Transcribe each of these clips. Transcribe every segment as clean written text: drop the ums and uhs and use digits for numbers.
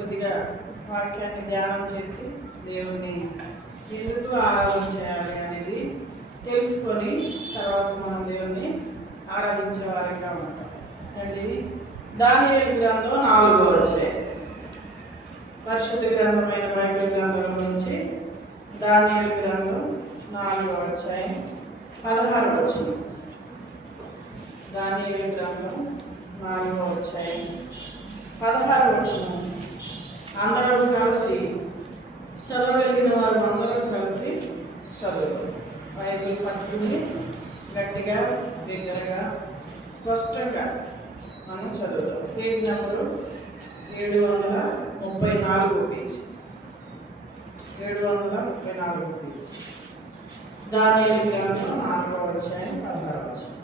కొద్దిగా వాక్యాన్ని ధ్యానం చేసి దేవుణ్ణి ఎందుకు ఆరాధన చేయాలి అనేది తెలుసుకొని తర్వాత మనం దేవుణ్ణి ఆరాధించే వారిగా ఉంటాం అండి. దానియేలు గ్రంథం 4వ అధ్యాయం, పరిశుద్ధ గ్రంథమైన బైబిల్ గ్రంథం నుంచి దానియేలు గ్రంథం 4వ అధ్యాయం 16వ వచనం. దానియేలు గ్రంథం 4వ అధ్యాయం 16వ వచనం. అందరూ కలిసి చదవగలిగిన వారు అందరూ కలిసి చదువు. బైబిల్ పట్టుకుని గట్టిగా దగ్గరగా స్పష్టంగా మనం చదువుతాం. Page number 734 page, 734 page. దానియేలు గ్రంథం 4వ అధ్యాయం 16వ వచనం.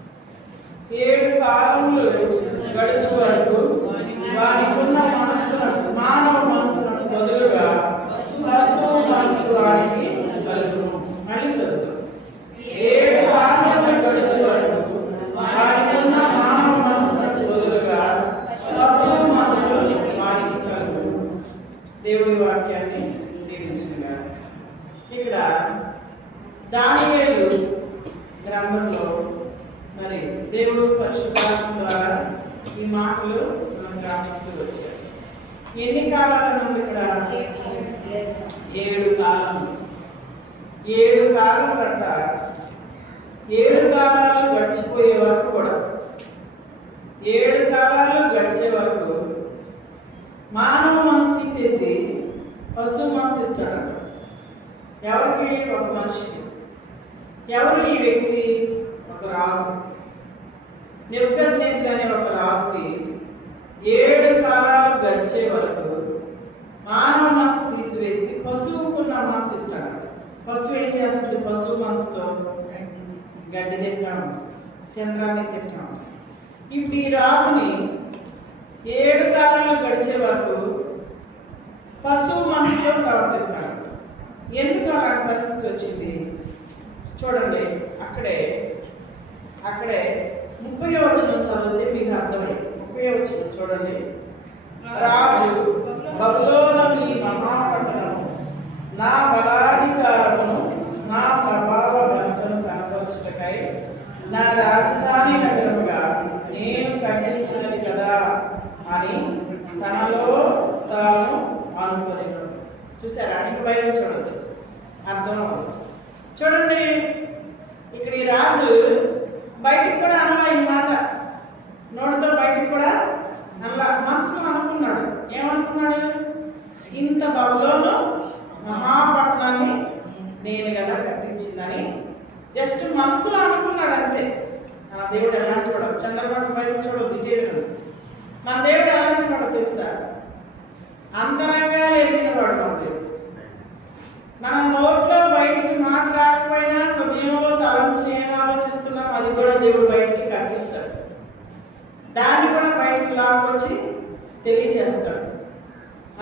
7 కాలములు గడుచు వరకు వారికున్న మనస్సులకు మానవ మనస్సులకు బదులుగా పశువు మనస్సు వారికి కలుగును. మళ్ళీ చదువు. 7 కాలములు గడుచు వరకు వారికున్న మానవ మనస్సులకు బదులుగా పశువు మనస్సు వారికి కలుగును. దేవుడి వాక్యాన్ని దీవించుగా. ఇక్కడ దానియేలు గ్రంథంలో మరి దేవుడు పరిశుద్ధాత్మ ద్వారా ఈ మాటలు మనం రాపిస్తూ వచ్చారు. ఎన్ని కాలాలను ఇక్కడ 7 కాలాలు. 7 కాలం కంట 7 కాలాలు గడిచిపోయే వరకు కూడా 7 కాలాలు గడిచే వరకు మానవ మనసు తీసేసి పశువు మనసు ఇస్తాడు. ఎవరికి? ఒక మనిషికి. ఎవరు ఈ వ్యక్తి? ఒక రాజు. నెబుకద్నెజర్ అనే ఒక రాజుకి 7 కాలాలు గడిచే వరకు మానవ మనసు తీసివేసి పశువుకున్న మనసు ఇస్తాడు. పశువు ఏం చేస్తుంది? పశువు మనసుతో గడ్డి తింటాము, చంద్రాన్ని తింటాము. ఇప్పుడు ఈ రాజుని 7 కాలాలు గడిచే వరకు పశువు మనసుతో ప్రవర్తిస్తాడు. ఎందుకు అలాంటి పరిస్థితి వచ్చింది? చూడండి, అక్కడే 30వ వచనం చదివితే మీకు అర్థమైంది. 30వ వచనం చూడండి. రాజు బబులోను ఈ మహాపట్టణము నా బలాధికారమును నా ప్రభావ ఘనతను కనపరచుటకై నా రాజధాని నగరముగా నేను కట్టించినది కదా అని తనలో తాను అనుకునేవాడు. చూసారా? ఇంక బయట చూడద్దు, అర్థం అవ్వచ్చు. చూడండి, ఇక్కడ ఈ రాజు బయటికి కూడా అలా ఈ మాట నోటితో బయటికి కూడా అలా మనసులో అనుకున్నాడు. ఏమనుకున్నాడు? ఇంత బబులోను మహాపట్నాన్ని నేను కదా కట్టించిందని జస్ట్ మనసులో అనుకున్నాడు అంతే. మన దేవుడు ఎలాంటి వాడు? చంద్రబాబు బయట చూడదు, ఇదేడు. మన దేవుడు ఎలాంటి వాడు తెలుసా? అంతరంగా ఎరిగిన వాడు మన దేవుడు. మన నోట్లో బయటికి మాట రాకపోయినా హృదయంలో తలంచి ఏం ఆలోచిస్తున్నాం అది కూడా దేవుడు బయటికి కనిపిస్తాడు. దాన్ని కూడా బయటికి లాగొచ్చి తెలియజేస్తాడు.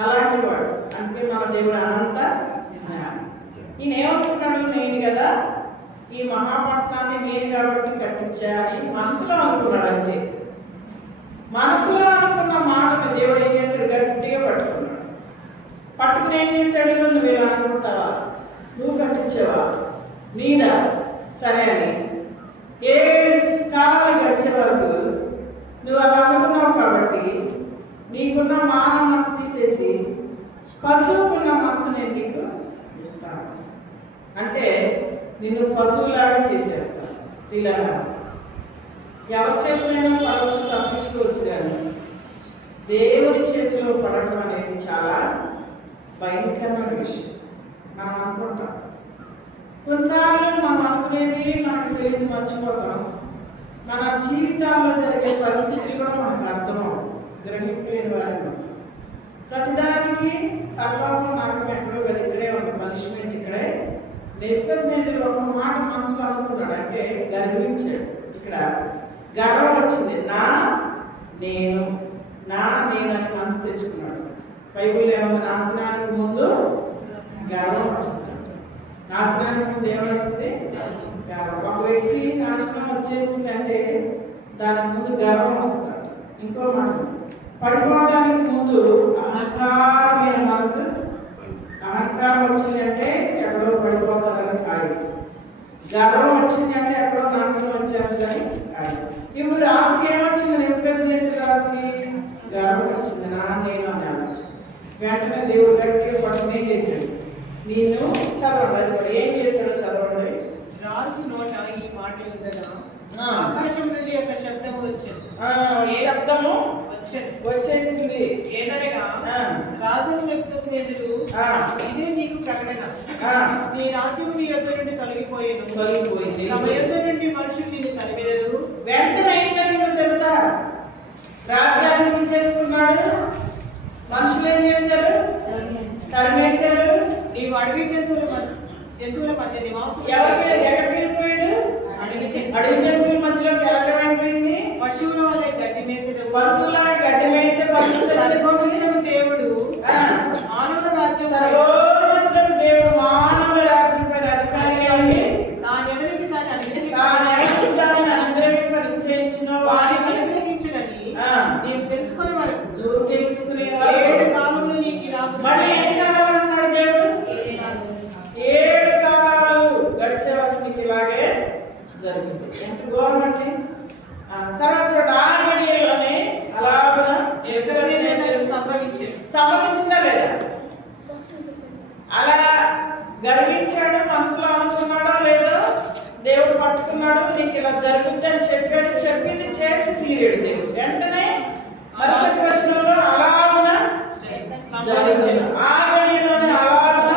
అలాంటి వాడు అంటే మన దేవుడు అనంత జ్ఞానం. ఈయన ఏమనుకున్నాడు? నేను కదా ఈ మహాపట్నాన్ని నేను కాబట్టి కట్టించా అని మనసులో అనుకున్నాడు అంతే. మనసులో అనుకున్న మాటను దేవుడు ఏం చేశాడు? గట్టిగా పట్టుకున్నాడు. పట్టుకుని ఏం చేశాడు? నువ్వు ఇలా అనుకుంటావా? నువ్వు కట్టించావా? నీదా? సరే అని 7 కాలాలు గడిచే వరకు నువ్వు అలా అనుకున్నావు కాబట్టి నీకున్న మానవ మనసు తీసేసి పశువుకున్న మనసు నేను నీకు ఇస్తాను. అంటే నిన్ను పశువులాగా చేసేస్తాను. ఇలా ఎవరి చేతిలో పడవచ్చు, తప్పించుకోవచ్చు, కానీ దేవుడి చేతిలో పడటం అనేది చాలా భయంకరమైన విషయం. మనం అనుకుంటాం, కొన్నిసార్లు మనం అనుకునేది మనకు తెలియదు, మర్చిపోతాం. మన జీవితాల్లో జరిగే పరిస్థితులు కూడా మనకు అర్థమవు గ్రహింపలేని వారిలో ప్రతిదానికి పరలోకం నరకం ఎక్కడో ఇక్కడే ఒక పనిష్మెంట్ ఇక్కడే. నెబుకద్నెజర్ ఒక మాట మనసులో అనుకున్నాడు, అంటే గర్వించాడు. ఇక్కడ గర్వం వచ్చింది. నేను అని మనసు తెచ్చుకున్నాడు. బైబిల్ ఏమో నాశనానికి ముందు గర్వం వస్తుంది. నాశనానికి ముందు ఏమొస్తుంది? గర్వం. ఒక వ్యక్తి నాశనం వచ్చేసింది అంటే దానికి ముందు గర్వం వస్తుంది. ఇంకో మాట, పడిపోవడానికి ముందు అహంకారం వచ్చిందంటే ఎక్కడో పడిపోతారని కాదు. గర్వం వచ్చిందంటే ఎక్కడో నాశనం వచ్చేస్తుందని కాదు. ఇప్పుడు రాజుకి ఏమొచ్చింది? నింపెద్దు రాజుకి గర్వం వచ్చింది. నేను అని అనొచ్చు. వెంటనే దేవుడు గట్టిగా పట్టుకుని ఏం చేశాడు? నేను చదవండి. ఏం చేశాడో చదవండి. రాజు నోట ఈ మాట ఉందనా ఆకాశం నుండి ఒక శబ్దము వచ్చింది. ఏ శబ్దము వచ్చేసింది? ఏదనగా రాజుకు చెప్తున్నది, ఇదే నీకు ప్రకటన, నీ రాజ్యం నీ యొద్ద నుండి తొలగిపోయింది. తమ యొద్ద నుండి మనుషులు నిన్ను తరిమేదరు. వెంటనే ఏం జరిగిందో తెలుసా? రాజ్యాన్ని తీసేసుకున్నాడు. మనుషులు ఏం చేశారు? తరిమేశారు. నీవు అడవి జంతువుల మధ్య నివాసం. ఎక్కడికి వెళ్ళిపోయాడు? అడవి జంతువుల మధ్యలోకి వెళ్ళకపోయింది. పశువుల వల్ల గడ్డి మేసేది. పశువుల గడ్డి మేసే దేవుడు మానవుల రాజ్యం సర్వోన్నతుడైన దేవుడు మానవ రాజ్యంపై అధికారిగా ఉండి తానెవరికి దాన్ని అనుగ్రహించిన వారిని అనుగ్రహించడని నీవు తెలుసుకునే వరకు నువ్వు తెలుసుకునే 7 కాలంలో నీకు రాదు. మళ్ళీ ఎన్ని కాలాలు అన్నాడు దేవుడు? 7 కాలాలు గడిచే వరకు నీకు ఇలాగే జరిగింది. ఎంత గవర్నమెంట్ తర్వాత ఆ గడియలోనే అలాగ సంభవించిందా లేదా? అలా గర్వించాడు, మనసులో అనుకున్నాడో లేదో, దేవుడు పట్టుకున్నాడు. నీకు ఇలా జరుగుద్ది అని చెప్పాడు. చెప్పింది చేసి తీరాడు దేవుడు. వెంటనే మరుసటి వచనంలో అలాగున జరిగింది. ఆ గడియలోనే అలాగున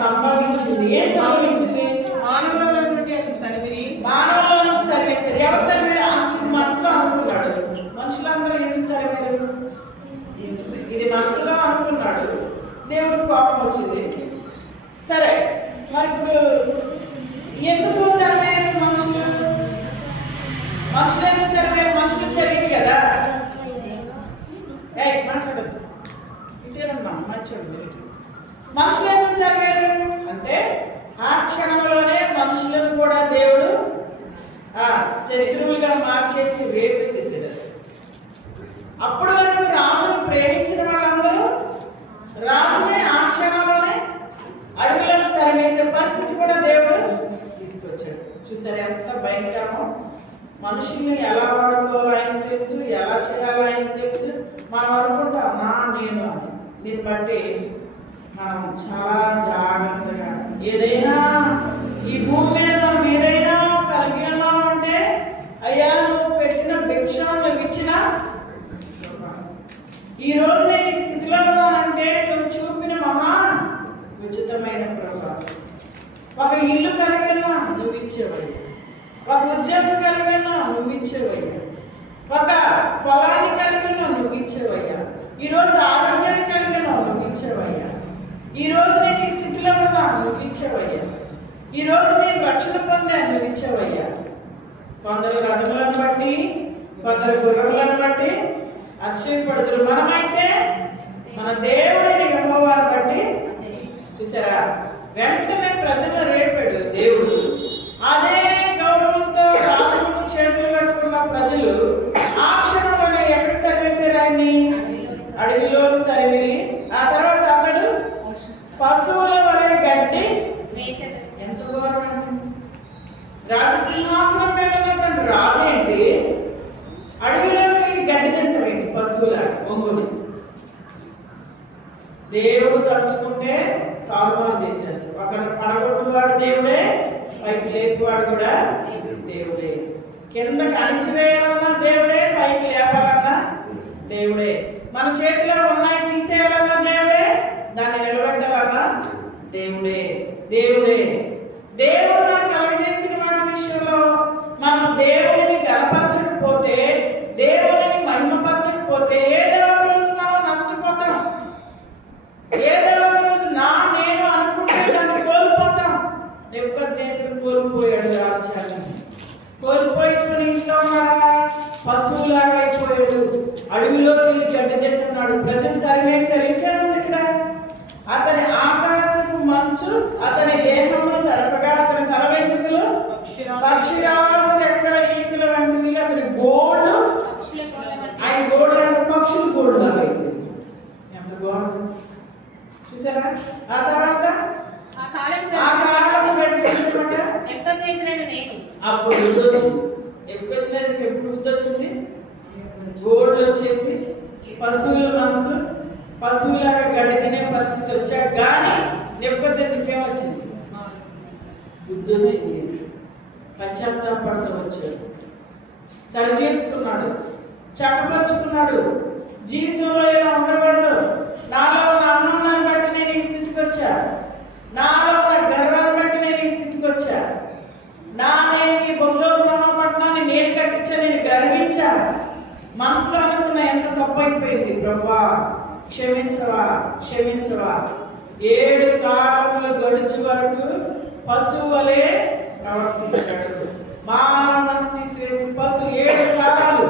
సంభవించింది. ఏం సంభవించింది? మానవుల నుండి అసలు తరిమిరి. మానవుల నుంచి తరిమేశారు. ఎవరు తరిమారు? అసలు మనసులో అనుకున్నాడు. మనుషులందరూ ఎందుకు తరిమారు? ఇది మనసులో అనుకున్నాడు. దేవుడు కోపం వచ్చింది. సరే, మరి ఇప్పుడు ఎందుకు తరిమారు మనుషులు? మనుషులు ఎందుకు తరిమారు? మనుషులు తెలియదు కదా. మాట్లాడద్దు, ఇటేనమ్మా మంచోడు. మనుషులు ఎందుకు తరిమారు అంటే ఆ క్షణంలోనే మనుషులను కూడా దేవుడు శత్రువులుగా మార్చేసి వేరు చేసేది. అప్పటి వరకు రాజును ప్రేమించిన వాళ్ళందరూ రాజునే ఆ క్షణంలోనే అడవులను తరిమేసే పరిస్థితి కూడా దేవుడు తీసుకొచ్చాడు. చూసారు ఎంత భయంకరమో? మనుషుల్ని ఎలా వాడుకోవాలో ఆయన తెలుసు, ఎలా చేయాలో ఆయన తెలుసు. మనం అనుకుంటాం నేను దీన్ని బట్టి మనం చాలా జాగ్రత్తగా ఏదైనా ఈ భూమి మీద మనం ఏదైనా కలిగి ఉన్నామంటే అయ్యా నువ్వు పెట్టిన భిక్షం నువ్వు ఇచ్చిన ఈ రోజు నేను ఈ స్థితిలో ఉన్నానంటే నువ్వు చూపిన మహా ఉచితమైన కృప. ఒక ఇల్లు కలిగినా నువ్వు ఇచ్చేవయ్యా, ఒక ఉద్యోగం కలిగినా నువ్వు ఇచ్చేవయ్యా, ఒక పొలాన్ని కలిగినా నువ్వు ఇచ్చేవయ్యా, ఈరోజు ఆరోగ్యాన్ని కలిగినా నువ్వు ఇచ్చేవయ్యా, ఈ రోజు నేను ఈ స్థితిలో ఉన్నా నువ్వు ఇచ్చేవయ్యా, ఈ రోజు నేను రక్షణ పొందాను నువ్వు ఇచ్చేవయ్యా. కొందరు రథములను బట్టి, కొందరు గుర్రములను బట్టి అతిశయపడుతురు. మనమైతే మన దేవుడిని యెహోవాను బట్టి చూసారా? వెంటనే ప్రజలు రేపాడు దేవుడు. అదే గౌరవంతో రాజులకు చేతులు కట్టుకున్న ప్రజలు ఆ క్షణంలోనే ఎక్కడికి తరిమేశారు? ఆయన్ని అడవిలో తరిమిరి. ఆ తర్వాత అతడు పశువుల వలె గడ్డి. ఎంత గౌరవం! రాజసింహాసనం మీద ఉన్నటువంటి రాజు ఏంటి అడవిలోకి గడ్డి తింటామేంటి? పశువుల ఒంగుని. దేవుడు తలుచుకుంటే తారుమారు చేసేస్తాడు. అక్కడ పడగొట్టువాడు దేవుడే, పైకి లేపువాడు కూడా దేవుడే. కిందకి అణిచివేయాలన్నా దేవుడే, పైకి లేపాలన్నా దేవుడే. మన చేతిలో ఉన్నాయి తీసేయాలన్నా దేవుడే, దాన్ని నిలబెట్టాలన్నా దేవుడే. దేవుడే దేవుడు మనకు కలగజేసిన వాటి విషయంలో మనం దేవుడిని గలపరచకపోతే, దేవుడిని మహిమపరచకపోతే ఏదో ఒక రోజు మనం నష్టపోతాం. ఏదో ఒక రోజు నేను అనుకుంటే దాన్ని కోల్పోతాం. నెబుకద్నెజరు కోల్పోయాడు రాజ్యాన్ని. కోల్పోయించుకుని ఇంట్లో ఉన్నాడా? పశువులాగా అయిపోయాడు. అడవిలో తిరిగి గడ్డి తింటున్నాడు. ప్రజలు తరిమేశారు. ఇంకేముంది ఇక్కడ? అతని ఆకాశపు మంచు అతని దేహంలో తడపగా అతని తల వెంట్రుకలు పక్షిరాజు రెక్కల ఈకల వంటివి. అతని గోళ్ళు ఆయన గోళ్ళు అంటే పక్షులు గోళ్ళు లాగా. ఎంత బాగుంది చూసారా? కదా. ఆ తర్వాత ఆ కాలం గడిచిందన్నమాట. అప్పుడు బుద్ధి వచ్చింది. ఎప్పుడు బుద్ధి వచ్చింది? గోల్డ్ వచ్చేసి పశువుల మనసు పశువులాగా గడ్డి తినే పరిస్థితి వచ్చాక కానీ నెప్పుకొద్దేందుకు ఏమొచ్చింది? బుద్ధి వచ్చింది. పశ్చాత్తాపడుతూ వచ్చాడు, సరి చేసుకున్నాడు, చక్కపరుచుకున్నాడు. జీవితంలో ఇలా ఉండకూడదు. నాలో ఉన్న ఆనందాన్ని బట్టి నేను ఈ స్థితికి వచ్చా, నాలో ఉన్న గర్వాన్ని బట్టి నేను ఈ స్థితికి వచ్చా, నేను ఈ బొమ్మలో పట్టణాన్ని నేను కట్టించా, నేను గర్వించా, మనసులో అనుకున్న ఎంత తప్పు అయిపోయింది. ప్రభా క్షమించవా క్షమించవా. 7 కాలములు గడుచు వరకు పశువు వలె ప్రవర్తించాడు. మానవ మనసు తీసివేసి పశువు 7 కాలాలు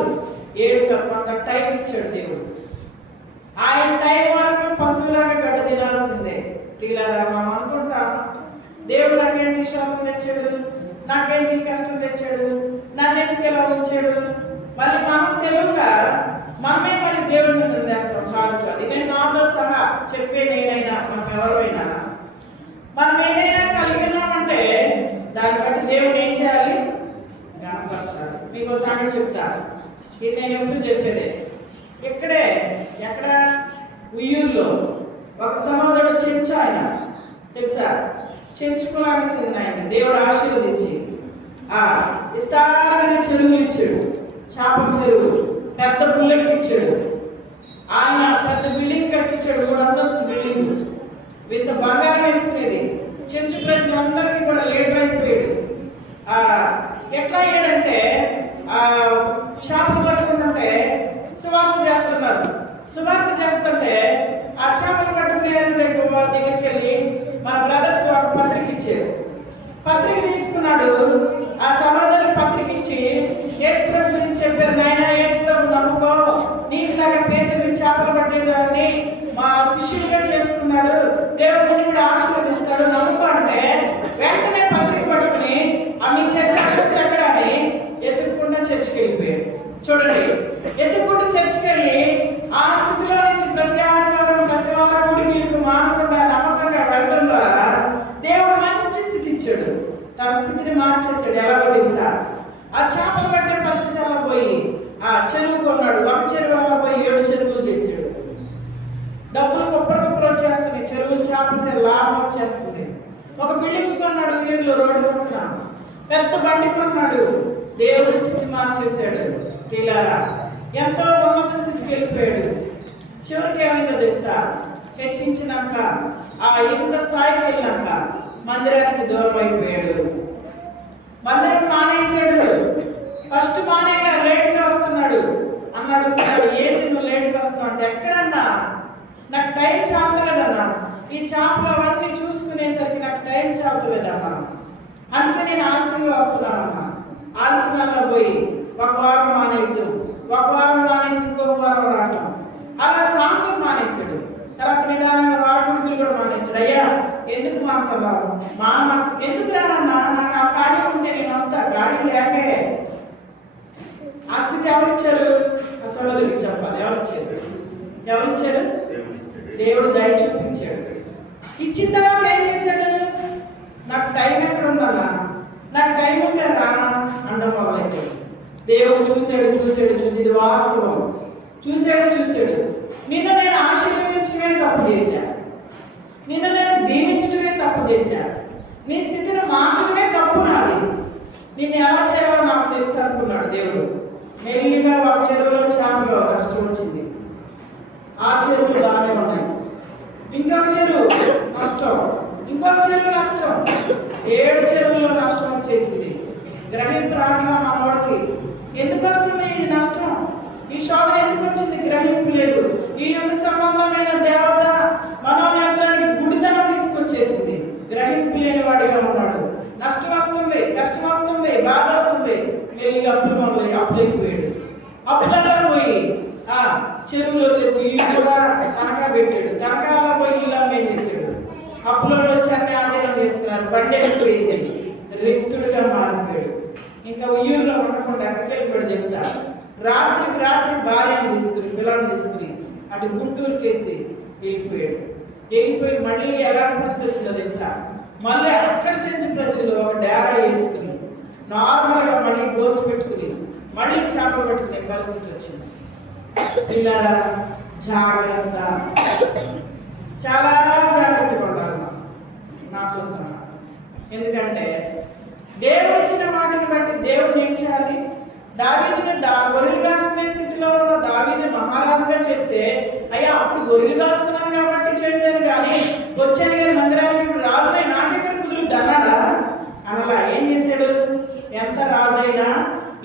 7 కొంత టైం ఇచ్చాడు దేవుడు. ఆయన టైం వరకు పశువులాగా గడ్డ తినాల్సిందే. ప్రియులారా, మనం అనుకుంటాం దేవుడు నాకేంటి శాపం తెచ్చాడు, నాకేంటి కష్టం తెచ్చాడు, నన్ను ఎందుకు ఎలా ఉంచాడు. మళ్ళీ మనం తెలుగుగా మనమే మరి దేవుడిని నిందేస్తాం. కాదు కాదు, ఇవే నాతో సహా చెప్పే నేనైనా మనం ఎవరైనా మనం ఏదైనా కలిగినామంటే దాన్ని బట్టి దేవుడు ఏం చేయాలి? గణపరచాలి. మీకు ఒకసారి చెప్తాను, ఇది నేను ఎప్పుడు చెప్పేది. ఎక్కడ ఉయ్యూరులో ఒక సహోదరుడు చెంచు, ఆయన తెలుసా, చెంచుకోవడానికి చెందిన ఆయన దేవుడు ఆశీర్వదించి విస్తారమైన చెరువులు ఇచ్చాడు. చేపల చెరువు, పెద్ద బుల్లెట్ ఇచ్చాడు. ఆయన పెద్ద బిల్డింగ్ కట్టించాడు, 3 అంతస్తుల బిల్డింగ్, ఇంత బంగారం వేసుకునేది. చెంచు ప్రజలందరికీ కూడా లీడర్ అయిపోయాడు. ఎట్లా అయ్యాడంటే చేపలు పట్టుకుంటుంటే సువార్త చేస్తుంటే ఆ చేపలు పట్టుకునే దగ్గరికి వెళ్ళి మన బ్రదర్స్ ఒక పత్రిక ఇచ్చారు. పత్రిక తీసుకున్నాడు. ఆ సమాధానం పత్రిక ఇచ్చి యేసుప్రభు గురించి చెప్పారు. నాయనా యేసుప్రభు నమ్ముకో, నీకులాగా పేతురు చేపలు పట్టేదాన్ని మా శిష్యుడిగా చేసుకున్నాడు, దేవుడిని కూడా ఆశీర్వదిస్తాడు, నమ్ముకో అంటే వెంటనే పత్రిక పట్టుకుని మీ చర్చ అడ్రస్ ఎక్కడ అని ఎత్తుకుండా చర్చికి వెళ్ళిపోయాడు. చూడండి, ఎత్తుకుంటూ చర్చికి వెళ్ళి ఆ స్థితిలో నుంచి ప్రతి వారం గుడికి మానకుండా నమ్మకంగా వెళ్ళడం ద్వారా దేవుడు మంచి స్థితి ఇచ్చాడు. తన స్థితిని మార్చేశాడు. ఎలాగో తెలుసా, ఆ చేపలు పట్టే పరిస్థితి అలా పోయి ఆ చెరువు కొన్నాడు. ఒక చెరువు అలా పోయి 7 చెరువులు చేశాడు. డబ్బులు కుప్పలు వచ్చేస్తున్నాయి. చేపల చెరువు లాభం వచ్చేస్తుంది. ఒక బిల్డింగ్ కొన్నాడు, వీళ్ళు రోడ్డు పక్కన పెద్ద బండి కొన్నాడు. దేవుడి స్థితి మార్చేశాడు. పిల్లారా, ఎంతో ఉన్నత స్థితికి వెళ్ళిపోయాడు. చివరికి ఏమైందో తెలుసా, హెచ్చించినాక ఇంత స్థాయికి వెళ్ళినాక మందిరానికి దూరం అయిపోయాడు. మందిరం మానేసాడు. ఫస్ట్ మానేగా లేట్గా వస్తున్నాడు అన్నాడు. ఏంటి నువ్వు లేట్గా వస్తున్నావు అంటే, ఎక్కడన్నా నాకు టైం చాలలేదన్నా, ఈ చేపలు అవన్నీ చూసుకునేసరికి నాకు టైం చాలలేదన్నా, అందుకే నేను ఆలస్యంగా వస్తున్నానన్నా. ఆలస్యంగా పోయి 1 వారం మానేయటం, 1 వారం మానేసి ఇంకొక వారం రావటం, అలా సాయంత్రం మానేశాడు. తర్వాత నిదానంగా వాడుకుడుకులు కూడా మానేశాడు. అయ్యా ఎందుకు మాట్లాడారు, ఎందుకు రానన్నా, నాకు ఆ ఖాళీ ఉంటే నేను వస్తా, గాడి లేకే. ఆ స్థితి ఎవరిచ్చారు? ఆ సోదరుడికి చెప్పాలి. ఎవరిచ్చారు? దేవుడు దయ చూపించాడు. ఇచ్చిన తర్వాత ఏం చేశాడు? నాకు టైం ఎక్కడ ఉందన్నా, నాకు టైం ఉంటే రానా అండం మొదలైపోయాడు. దేవుడు చూసాడు, ఇది వాస్తవం. చూసాడు. నిన్ను నేను ఆశీర్వదించడమే తప్పు చేశా, నిన్ను నేను దీవించడమే తప్పు చేశా, నీ స్థితిని మార్చడమే తప్పు నాది, నిన్ను ఎలా చేయాలో నాకు తెలుసు అనుకున్నాడు దేవుడు. మెల్లిగా ఒక చెరువులో చేపలో నష్టం వచ్చింది. ఆ చెరువులు బాగానే ఉన్నాయి. ఇంకొక చెరువు నష్టం, ఇంకొక చెరువు నష్టం, 7 చెరువుల్లో నష్టం వచ్చేసింది. గ్రహింపు రావడం మనవాడికి. ఎందుకు వస్తుంది ఈ నష్టం, ఈ శోధన ఎందుకు వచ్చింది? గ్రహింపు లేదు. ఈ యుగ సంబంధమైన దేవత మనోనేత్రానికి గుడితనం తీసుకొచ్చేసింది. గ్రహింపు లేని వాడిగా ఉన్నాడు. నష్టం వస్తుంది, కష్టం వస్తుంది, బాధ వస్తుంది. వెళ్ళి అప్పులైపోయాడు. అప్పులలో పోయి చెరువులో వేసి ఇల్లు కూడా తనఖా పెట్టాడు. తనఖాలో పోయి ఇల్లు అమ్మేం చేశాడు. అప్పులలో వచ్చి అన్ని ఆందోళన చేస్తున్నారు. బండి వెళ్ళిపోయింది, రిక్తుడిగా మారిపోయాడు. ఇంకా ఉయ్యూరులో ఉండకుండా ఎక్కడికి వెళ్ళిపోయాడు తెలుసా? రాత్రి భార్యను తీసుకుని పిల్లలను తీసుకుని అటు గుంటూరుకేసి వెళ్ళిపోయాడు. వెళ్ళిపోయి మళ్ళీ ఎలాంటి పరిస్థితి వచ్చిందో తెలుసా? మళ్ళీ అక్కడ నుంచి ప్రజలు ఒక డేరా వేసుకుని నార్మల్గా మళ్ళీ గోసు పెట్టుకుని మళ్ళీ చేపలు పట్టుకునే పరిస్థితి వచ్చింది. ఇలా జాగ్రత్త, చాలా జాగ్రత్తగా ఉండాలి నా చూస్తున్నా. ఎందుకంటే దేవుడు ఇచ్చిన మాటను బట్టి దేవుడు ఏం చేయాలి? దావీదుని గొర్రెలు కాసుకునే స్థితిలో ఉన్న దావీదుని మహారాజుగా చేస్తే, అయ్యా అప్పుడు గొర్రెలు కాసుకున్నాను కాబట్టి చేశాను కానీ వచ్చాను కానీ మందిరానికి ఇప్పుడు రాజునే నాకెక్కడ కుదురుద్ది అన్నాడా? అనలా. ఏం చేశాడు? ఎంత రాజైనా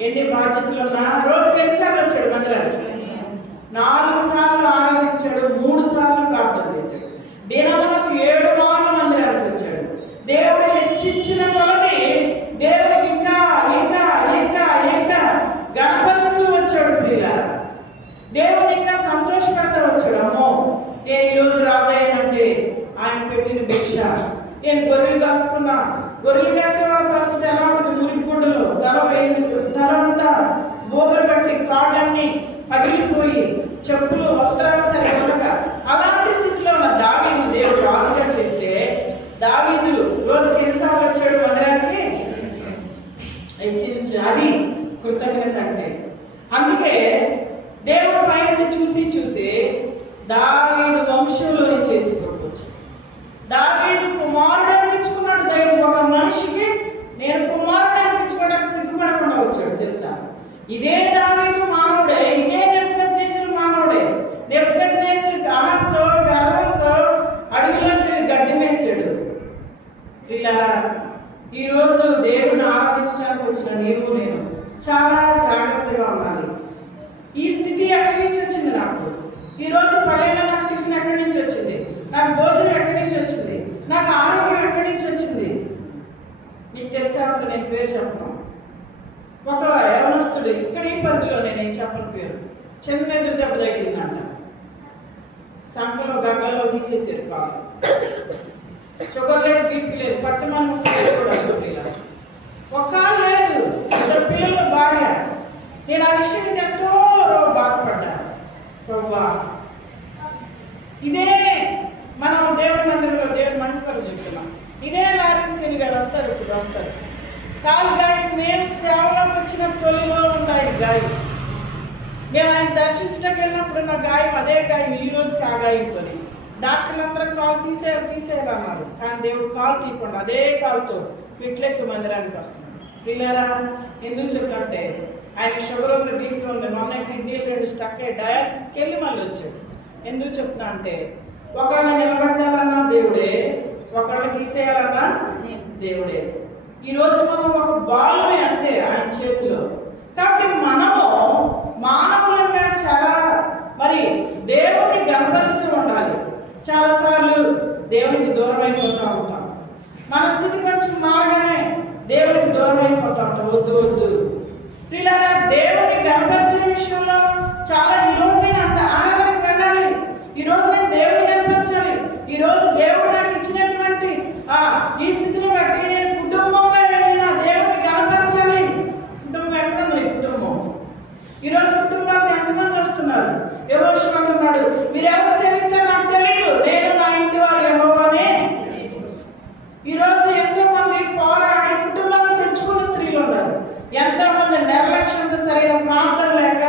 ఎన్ని బాధ్యతలు ఉన్నా రోజుకి ఎన్నిసార్లు వచ్చాడు మందిరానికి? 4 సార్లు ఆరాధించాడు, 3 సార్లు ప్రార్థన చేశాడు. దినమునకు 7 మార్లు మందిరానికి వచ్చాడు. దేవుడు హెచ్చించిన కొలది దేవుడికి ఇంకా ఇంకా ఇంకా ఇంకా గణపరుస్తూ వచ్చాడు. ప్రియులారా, దేవుడు ఇంకా సంతోషపడతా వచ్చాడు. అమ్మో, నేను ఈరోజు రాజయ్యానంటే ఆయన పెట్టిన భిక్ష. నేను గొర్రెలు కాసుకున్నా. గొర్రెలు కాసే వాళ్ళ పరిస్థితి ఎలా ఉంటుంది? మురిగుండలో తల అంతా బోధలు పట్టి కాళ్ళన్నీ పగిలిపోయి చెప్పులు వస్త్రాలు సరే ఉండక అలాంటి స్థితిలో ఉన్న దావీదు దేవుడు రాజుగా చేస్తే, దావీదు రోజుకి ఎన్నిసార్లు వచ్చాడు మందిరానికి? అది కృతజ్ఞత అంటే. అందుకే దేవుడు పైన చూసి చూసి దావీదు వంశంలోనే చేసి పడుకోవచ్చు. దావీదు కుమారుడు అనిపించుకున్నాడు. దేవుడు ఒక మనిషికి నేను కుమారుడు అనిపించుకోవడానికి సిగ్గుపడకుండా వచ్చాడు తెలుసా? ఇదే దావీదు మానవుడే, ఇదే నెబుకద్నెజరు మానవుడే. నెబుకద్నెజరు అహంతో గర్వంతో అడవిలోకి వెళ్ళి గడ్డి మేసాడు. ఇలా ఈరోజు దేవుని ఆరాధించడానికి వచ్చిన నీవు నేను చాలా జాగ్రత్తగా ఉండాలి. ఈ స్థితి ఎక్కడి నుంచి వచ్చింది నాకు? ఈరోజు పడైనా నాకు టిఫిన్ ఎక్కడి నుంచి వచ్చింది? నాకు భోజనం ఎక్కడి నుంచి వచ్చింది? నాకు ఆరోగ్యం ఎక్కడి నుంచి వచ్చింది? నీకు తెలిసా? నేను పేరు చెప్పను. ఒక యవనస్తుడు ఇక్కడ ఈ పరిధిలోనే, నేను చెప్పని పేరు, చిన్న ఎదురు దెబ్బ తగిలిందంట. సంఖలో గగ్గల్లో తీసేసారు కాదు. షుగర్ లేదు, బీపీ లేదు, పట్టమని కూడా ఒక్క లేదు, 2 పిల్లల భార్య. నేను ఆ విషయం ఎంతో బాధపడ్డాను. ప్రభా, ఇదే మనం దేవుని మందిరంలో దేవుని మంటలు చెప్తున్నాం. ఇదే లారీ శ్రీని గారు వస్తారు, ఇప్పుడు వస్తారు. కాలు గాయం మేము సేవలోకి వచ్చిన తొలిలో ఉంది ఆయన గాయం. మేము ఆయన దర్శించడానికి వెళ్ళినప్పుడు నా గాయం అదే గాయం, ఈ రోజుకి ఆ గాయంతో. డాక్టర్లు అందరూ కాలు తీసేయాలన్నారు, కానీ దేవుడు కాలు తీయకుండా అదే కాలుతో పిట్లెక్కి మందిరానికి వస్తున్నాడు. పిల్లరా, ఎందుకు చెప్తాంటే ఆయన షుగర్ ఉంది, బీపీ ఉంది, మొన్న కిడ్నీలు 2 స్టక్ అయ్యి డయాలసిస్కి వెళ్ళి మళ్ళీ వచ్చాడు. ఎందుకు చెప్తా అంటే ఒకళ్ళని నిలబెట్టాలన్నా దేవుడే, ఒకళ్ళని తీసేయాలన్నా దేవుడే. ఈరోజు మనం ఒక బాలుమే అంతే ఆయన చేతిలో. కాబట్టి మనము మానవులంగా చాలా మరి దేవుని గమనిస్తూ ఉండాలి. చాలాసార్లు దేవునికి దూరం అయిపోతూ ఉంటాం. మన స్థితి కొంచెం మారగానే దేవునికి దూరం అయిపోతూ ఉంటాం. వద్దు వద్దు పిల్లరా, దేవుని గమనించిన విషయంలో చాలా ఈరోజు నేను అంత ఆనందానికి వెళ్ళాలి. ఈరోజు నేను దేవుని గమనించాలి. ఈరోజు దేవుడు నాకు ఇచ్చినటువంటి ఈ స్థితిని బట్టి నేను కుటుంబంగా వెళ్ళిన దేవుని గమనించాలి. కుటుంబం ఎక్కడ ఉంది? కుటుంబం ఈరోజు కుటుంబాన్ని ఎంతమంది వస్తున్నారు? యెహోషువ అంటున్నాడు, మీరు ఎవరు సేవిస్తారో నాకు తెలియదు, నేను నా ఇంటి వారు యెహోవానే. ఈరోజు ఎంతో మంది పోరాడి కుటుంబాన్ని తెచ్చుకున్న స్త్రీలు ఉన్నారు. ఎంతో మంది నిర్లక్ష్యంతో, సరైన ప్రార్థన లేక,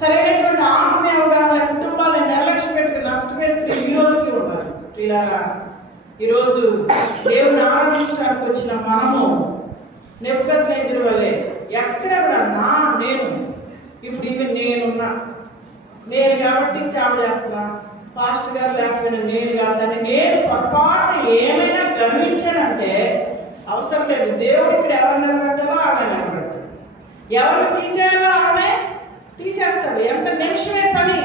సరైనటువంటి ఆత్మీయ అవగాహన కుటుంబాన్ని నిర్లక్ష్యం పెట్టుకుని నష్టపోయే స్త్రీలు ఈ రోజుకి ఉన్నారు. పిల్లరా, ఈరోజు దేవుని ఆరాధించడానికి వచ్చిన మనము నెబుకద్నెజరు వలె ఎక్కడ కూడా నేను ఇప్పుడు ఇవి నేను కాబట్టి సేవ చేస్తున్నా, పాస్టర్ గారు లేకపోయినా నేను కాబట్టి నేను పొరపాటు ఏమైనా గమనించానంటే అవసరం లేదు. దేవుడు ఇక్కడ ఎవరు నిలబెట్టాలో ఆమె నిలబెట్టాడు, ఎవరిని తీసేయాలో ఆమె తీసేస్తాడు. ఎంత నిమిషమే పని,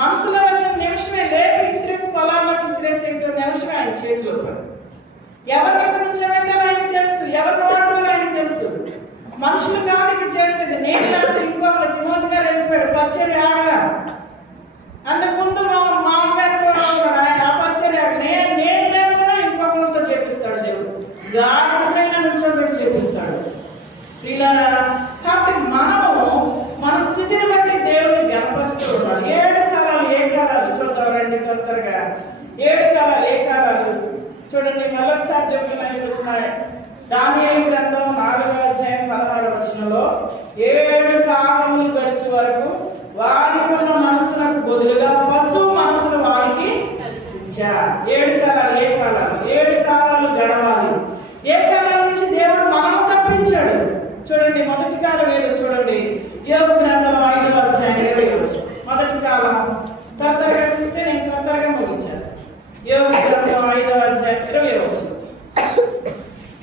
మనసులో వచ్చిన నిమిషమే, లేపు ఇసిరేసి పొలాల్లో ఇసిరేసేటో నిమిషమే ఆయన చేతిలో పని. ఎవరిని ఎక్కడి నుంచో పెట్టాలో ఆయనకు తెలుసు, ఎవరిని వాడాలో ఆయనకు తెలుసు. మనుషులు కాదు ఇక్కడ చేసేది. నేను లేకపోతే ఇంకొకరు తిమోతి గారు వెళ్ళిపోయాడు పచ్చేరి ఆడగా. అంతకుముందు మా అమ్మగారు ఆయన ఆ పచ్చేరి ఆడ నేను లేకపోయినా ఇంకొకరితో చేపిస్తాడు దేవుడు. గాడిదైనా నుంచోబెట్టి చేపిస్తాడు. పిల్లలారా, కాబట్టి మనము మన స్థితిని బట్టి దేవుడిని గణపరుస్తూ ఉండాలి. 7 కాలాలు, ఏ కాలాలు చూద్దాం రండి తొందరగా. 7 కాలాలు ఏ కాలాలు చూడండి. మరొకసారి చెప్తున్నాయి వచ్చిన దానియేలు గ్రంథం 4వ అధ్యాయం 16వ వచనంలో 7 కాలములు గడిచే వరకు వారికి ఉన్న మనసులకు బదులుగా పశువు మనసును వారికి ఇచ్చారు. 7 కాలాలు ఏ కాలాలు? 7 కాలాలు గడవాలి. ఏ కాలం నుంచి దేవుడు మనము తప్పించాడు చూడండి. మొదటి కాలం ఏదో చూడండి. యోబు గ్రంథం 5వ అధ్యాయం 20వ వచనం. మొదటి కాలం త్వరగా చూస్తే నేను త్వరగా ముగించేస్తాను. యోబు గ్రంథం 5వ అధ్యాయం 20వ వచనం.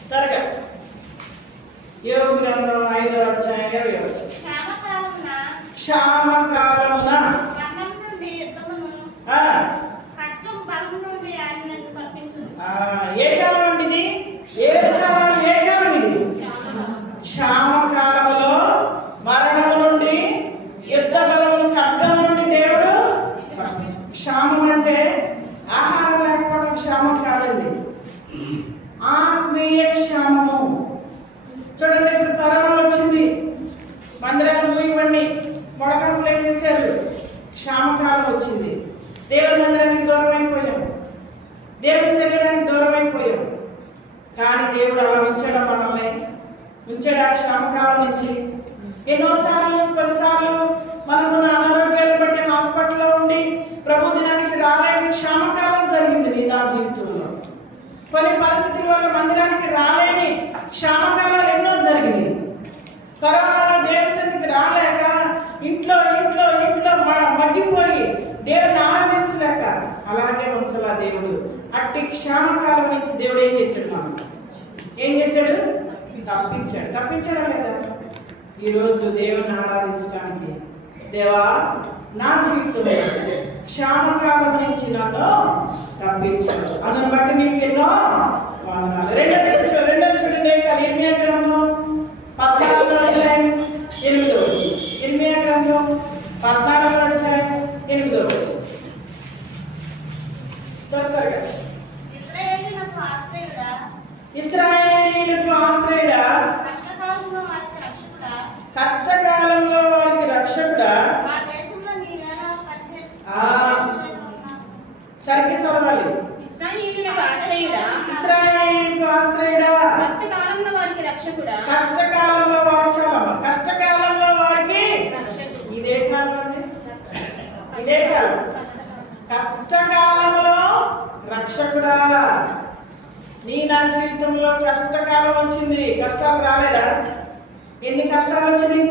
త్వరగా యోబు గ్రంథం 5వ అధ్యాయం 20వ వచనం. క్షామకాలమున ఏ కాలం అండి ఇది? ఏ కాలం ఇది? క్షామకాలములో మరణం నుండి, యుద్ధ బలము, ఖడ్గం నుండి దేవుడు. క్షామం అంటే ఆహారం లేకపోవడం క్షామం కాదండి, ఆత్మీయ క్షామము. చూడండి, ఇప్పుడు కరోనా వచ్చింది, మందిరాలు మూయబడి మొడకంపులు ఏం చేశారు? క్షామకాలం వచ్చింది. దేవుని మందిరానికి దూరం అయిపోయాం, దేవుని శరీరానికి దూరం అయిపోయాం. కానీ దేవుడు అలా ఉంచాడు, మనల్ని ఉంచాడు ఆ క్షామకాలం నుంచి. ఎన్నోసార్లు కొన్నిసార్లు మనకు అనారోగ్యాన్ని బట్టి హాస్పిటల్లో ఉండి ప్రభు దినానికి రాలేని క్షామకాలం జరిగింది నా జీవితంలో. కొన్ని పరిస్థితుల వల్ల మందిరానికి రాలేని క్షామకాలాలు ఎన్నో జరిగినాయి. కరోనాలో దేవుని సన్నిధికి రాలేక ఇంట్లో ఇంట్లో ఇంట్లో మగ్గిపోయి దేవుని ఆరాధించలేక అలాగే ఉంచలా దేవుడు. అట్టి క్షామకాలం నుంచి దేవుడు ఏం చేశాడు? మనం ఏం చేశాడు? తప్పించాడా లేదా? ఈరోజు దేవుని ఆరాధించడానికి, దేవా నా జీవితంలో క్షామకాలం నుంచి నన్ను తప్పించాడు, అందుని బట్టి నీకు ఎన్నో వందనాలు. రెండో చూడండి, ఇర్మియా గ్రంథం 14వ అధ్యాయం 8వ వచనం. ఇర్మియా గ్రంథం 14వ అధ్యాయం 8వ వచనం. ఇశ్రాయేలీయులకు ఆశ్రయుడా, కష్టకాలంలో వారికి రక్షకుడా. సరిగ్గా చదవాలి. ఇశ్రాయేలీయులకు ఆశ్రయుడా, కష్టకాలంలో వారికి రక్షకుడా. కష్టకాలంలో వారు చాలా కష్టకాలంలో వారికి ఇదే కాలం అండి, ఇదే కాలం. కష్టకాలంలో రక్షకుడా. నా జీవితంలో కష్టకాలం వచ్చింది, కష్టాలు రాలేదా? ఎన్ని కష్టాలు వచ్చినాయి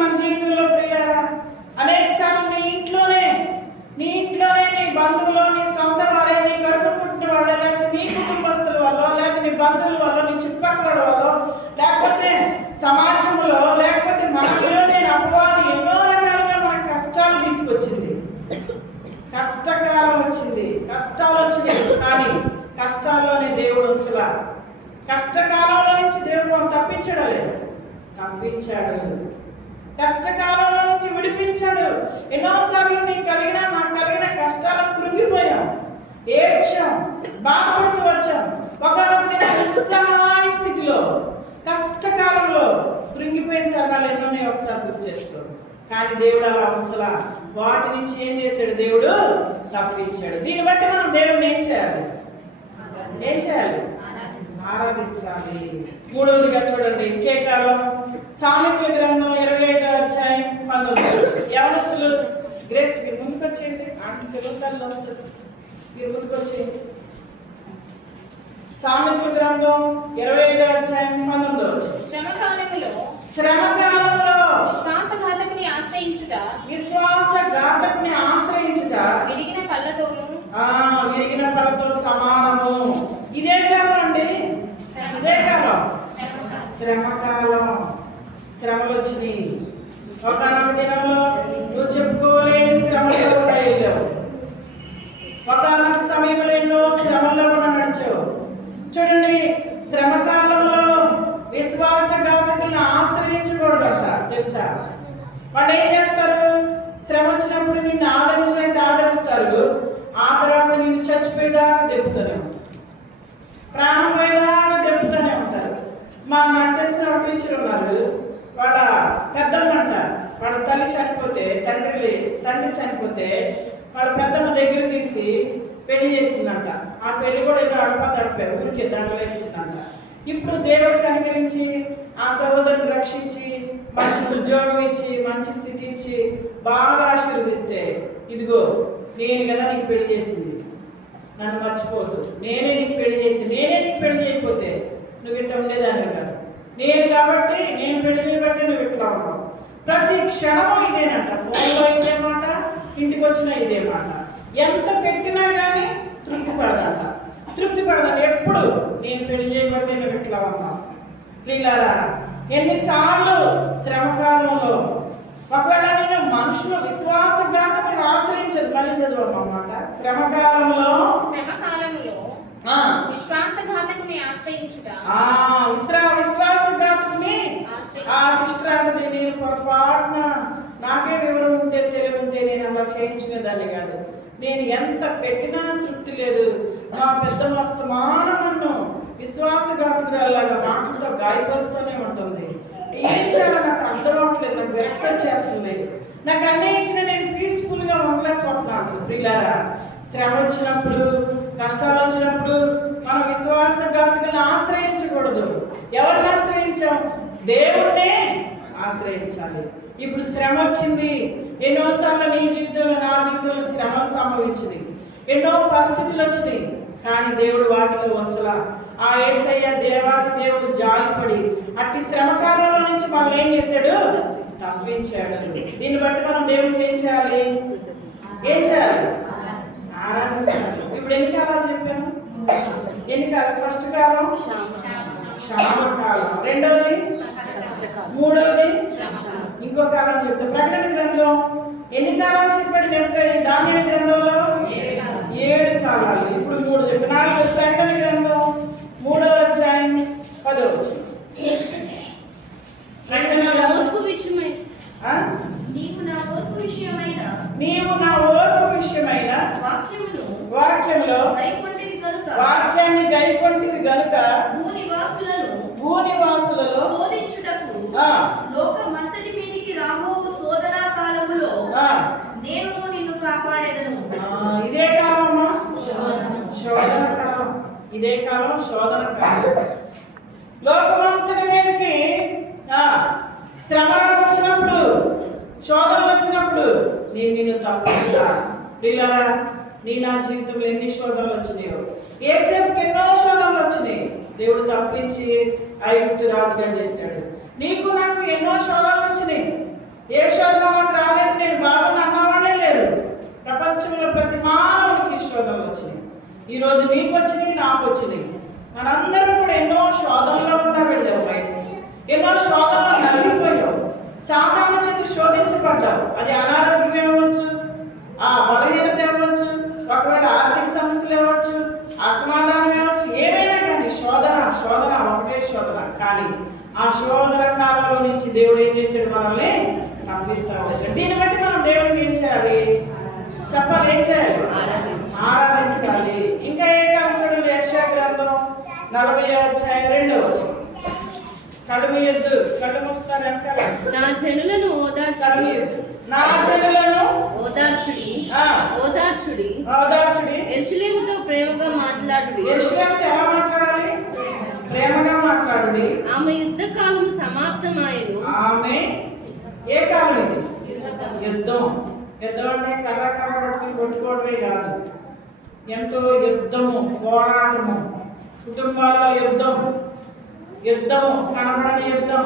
మన జీవితంలో ప్రియారా? అనేక సార్లు నీ ఇంట్లోనే నీ బంధువులు, నీ సొంత వారే, నీ కడుపు పుట్టిన వాళ్ళు, లేకపోతే నీ కుటుంబస్తుల వల్ల, లేకపోతే నీ బంధువుల వల్ల, నీ చుట్టుపక్కల వల్ల, లేకపోతే సమాజంలో, లేకపోతే మనలో నేను అపవాది ఎన్నో రకాలుగా మన కష్టాలు తీసుకొచ్చింది. కష్టకాలం వచ్చింది, కష్టాలు వచ్చినాయి. కానీ కష్టాల్లోనే దేవుడు ఉంచలా. కష్టకాలంలో నుంచి దేవుడు మనం తప్పించడం లేదు, తప్పించాడు. కష్టకాలంలో నుంచి విడిపించాడు. ఎన్నోసార్లు నాకు కలిగిన కష్టాలకు కృంగిపోయాం, ఏడ్చాం, బాధపడుతూ వచ్చాం. ఒకనొక నిస్సహాయ స్థితిలో కష్టకాలంలో కృంగిపోయిన తరుణాలు ఎన్నోనే ఒకసారి గుర్తు చేసుకోండి. కానీ దేవుడు అలా ఉంచలా. వాటి నుంచి ఏం చేశాడు? దేవుడు తప్పించాడు. దీన్ని బట్టి మనం దేవుడిని ఏం చేయాలి? ఆరాధించాలి. మూడవదిగా చూడండి, ఇంకే కాలం. సామెతల గ్రంథం 25వ అధ్యాయం 19. యవనస్తులు గ్రేస్ మీరు ముందుకు వచ్చేయండి, ఆంటీ తెలుగులో వస్తుంది, మీరు ముందుకు వచ్చేయండి. సామెతల గ్రంథం 25వ అధ్యాయం 19. శ్రమకాలంలో విశ్వాసఘాతకుని ఆశ్రయించుట విరిగిన పళ్ళతో సమానము. ఇదే కాలం అండి, ఇదే కాలం. శ్రమకాలం, శ్రమలు వచ్చినాయి. ఒకనొక దినంలో నువ్వు చెప్పుకోలేని శ్రమలో కూడా వెళ్ళావు. ఒకనొక సమయంలో ఎన్నో శ్రమల్లో కూడా నడిచావు. చూడండి, శ్రమకాలంలో విశ్వాసఘాతకులను ఆశ్రయించకూడదంట, తెలుసా? వాళ్ళు ఏం చేస్తారు? శ్రమ వచ్చినప్పుడు నిన్ను ఆదరిస్తారు, ఆ తర్వాత నిన్ను చచ్చిపోయేదాకా దెబ్బతూనే ఉంటారు, ప్రాణం పోయేదాకా దెబ్బతూనే ఉంటారు. నాకు తెలిసిన ఒక టీచర్ ఉన్నారు, వాళ్ళ పెద్దమ్మంట, వాళ్ళ తల్లి చనిపోతే, తండ్రి చనిపోతే వాళ్ళ పెద్దమ్మ దగ్గర తీసి పెళ్లి చేసిందంట. ఆ పెళ్లి కూడా ఏదో అడప తడిపారు, ఊరికి దండలు ఇచ్చిందంట. ఇప్పుడు దేవుడు కనికరించి ఆ సహోదరుని రక్షించి మంచి ఉద్యోగం ఇచ్చి మంచి స్థితి ఇచ్చి బాగా ఆశీర్వదిస్తే, ఇదిగో నేను కదా నీకు పెళ్లి చేసింది, నన్ను మర్చిపోదు, నేనే నీకు పెళ్లి చేసి, నేనే నీకు పెళ్లి చేయకపోతే నువ్వు ఇట్లా ఉండేదాన్ని కాదు, నేను కాబట్టి నేను పెళ్లి చేయబట్టి నువ్వు ఇట్లా ఉన్నావు. ప్రతి క్షణం ఇదేనంట. ఫోన్లో ఇదే మాట, ఇంటికి వచ్చినా ఇదే మాట. ఎంత పెట్టినా కానీ తృప్తి పడదంట. తృప్తి పడదంట. ఎప్పుడు నేను పెళ్లి చేయబట్టి నువ్వు ఇట్లా ఉన్నావు. ప్రియులారా, ఎన్నిసార్లు శ్రమకాలంలో ఒకవేళ నేను మనుషులు విశ్వాసఘాతకులు ఆశ్రయించదు. మళ్ళీ చదువన్నమాట. శ్రమకాలంలో విశ్వాసఘాతకుని ఆశ్రయించుట. విశ్వాసఘాతకుని ఆ సిస్టర్ నేను పొరపాటున నాకే వివరం ఉంటే తెలివి ఉంటే నేను అలా చేయించుకునేదాన్ని కాదు. నేను ఎంత పెట్టినా తృప్తి లేదు. మా పెద్ద మస్తమానం నన్ను విశ్వాసఘాతకురాలాగా మాటలతో గాయపరుస్తూనే ఉంటుంది. ఏం చేయాలో నాకు అర్థం అవ్వట్లేదు. నాకు వ్యక్తం చేస్తుంది. నాకు అన్నీ ఇచ్చిన నేను పీస్ఫుల్గా ఉండలేకపోతున్నాను. ప్రియులారా, శ్రమ వచ్చినప్పుడు కష్టాలు వచ్చినప్పుడు మనం విశ్వాసఘాతకులను ఆశ్రయించకూడదు. ఎవరిని ఆశ్రయించాం? దేవుణ్ణే ఆశ్రయించాలి. ఇప్పుడు శ్రమ వచ్చింది. ఎన్నోసార్లు నీ జీవితంలో నా జీవితంలో శ్రమలు సంభవించింది. ఎన్నో పరిస్థితులు వచ్చినాయి. కానీ దేవుడు వాటిలో ఉంచలా. ఆ యేసయ్య దేవాది దేవుడు జాలిపడి అట్టి శ్రమకాలంలో నుంచి మనం ఏం చేశాడు? తప్పించాడు. దీన్ని బట్టి మనం దేవుడికి ఏం చేయాలి? ఏం చేయాలి? ఆరాధించాలి. ఇప్పుడు ఎన్ని కాలాలు చెప్పాను? ఎన్ని కాలం? ఫస్ట్ కాలం క్షామకాలం, రెండవది, మూడవది ఇంకో కాలం చెప్తా. ప్రకటన గ్రంథం ఎన్ని కాలాలు చెప్పాడు? దానియేలు గ్రంథంలో 7 కాలాలు. ఇప్పుడు 3 చెప్పి 4. ప్రకటన గ్రంథం 3వ అధ్యాయం 10వ వచనం. నీవు నా ఓర్పు విషయమైన వాక్యములో వాక్యాన్ని గైకొంటివి గనుక భూనివాసులలో లోకమంతటి మీదికి రాబోవు శోధనా కాలములో నేను నిన్ను కాపాడేదను. ఇదే కాలమా? శోధన కాలం. ఇదే కాలం శోధన కాలం. లోకమంతటి మీదకి శ్రమలు వచ్చినప్పుడు, శోధనలు వచ్చినప్పుడు నేను నిన్ను తప్పిస్తా. ప్రియులారా, నీ నా జీవితంలో ఎన్ని శోధనలు వచ్చినాయో. యేసేపుకి ఎన్నో శోధనలు వచ్చినాయి. దేవుడు తప్పించి ఐగుప్తు రాజుగా చేశాడు. నీకు నాకు ఎన్నో శోధనలు వచ్చినాయి. ఏ శోధన నాకు రాలేదు, నేను బాగున్నా అన్నవాళ్ళే లేరు. ప్రపంచంలో ప్రతి మానవునికి శోధనలు వచ్చినాయి. ఈరోజు నీకు వచ్చినాయి, నాకు వచ్చినాయి. మనందరం కూడా ఎన్నో శోధనలో కూడా వెళ్ళావు. బయటికి ఎన్నో శోధనలు నలిగిపోయావు. సాతాను చేత శోధించబడ్డావు. అది అనారోగ్యం ఇవ్వచ్చు, ఆ బలహీనత ఇవ్వచ్చు, ఒకవేళ ఆర్థిక సమస్యలు ఇవ్వచ్చు, అసమాధానం ఇవ్వచ్చు, ఏమైనా కానీ శోధన ఒకటే శోధన. కానీ ఆ శోధన కాలంలో నుంచి దేవుడు ఏం చేశాడు? మనల్ని తప్పిస్తూ వచ్చాడు. దీన్ని బట్టి మనం దేవుడికి ఏం చేయాలి? చెప్పాలి. ఏం చేయాలి? ఆరాధించాలి. ఇంకా ఏ కాలం చూడండి. యెషయా గ్రంథం 40వ అధ్యాయం 2వ వచనం. కళ్ళు మూయొద్దు, కళ్ళు మూస్తారు. నా జనులను ఓదార్చుడి యెరూషలేముతో ప్రేమగా మాట్లాడుడి. యెరూషలేముతో ఎలా మాట్లాడాలి? ప్రేమగా మాట్లాడుడి. ఆమె యుద్ధ కాలము సమాప్తమాయెను. ఆమె ఏ కాలం ఇది? యుద్ధం. యుద్ధం అంటే కర్ర పట్టుకుని కొట్టుకోవడమే కాదు. ఎంతో యుద్ధము, పోరాటము, కుటుంబాల్లో యుద్ధము, కనబడని యుద్ధం,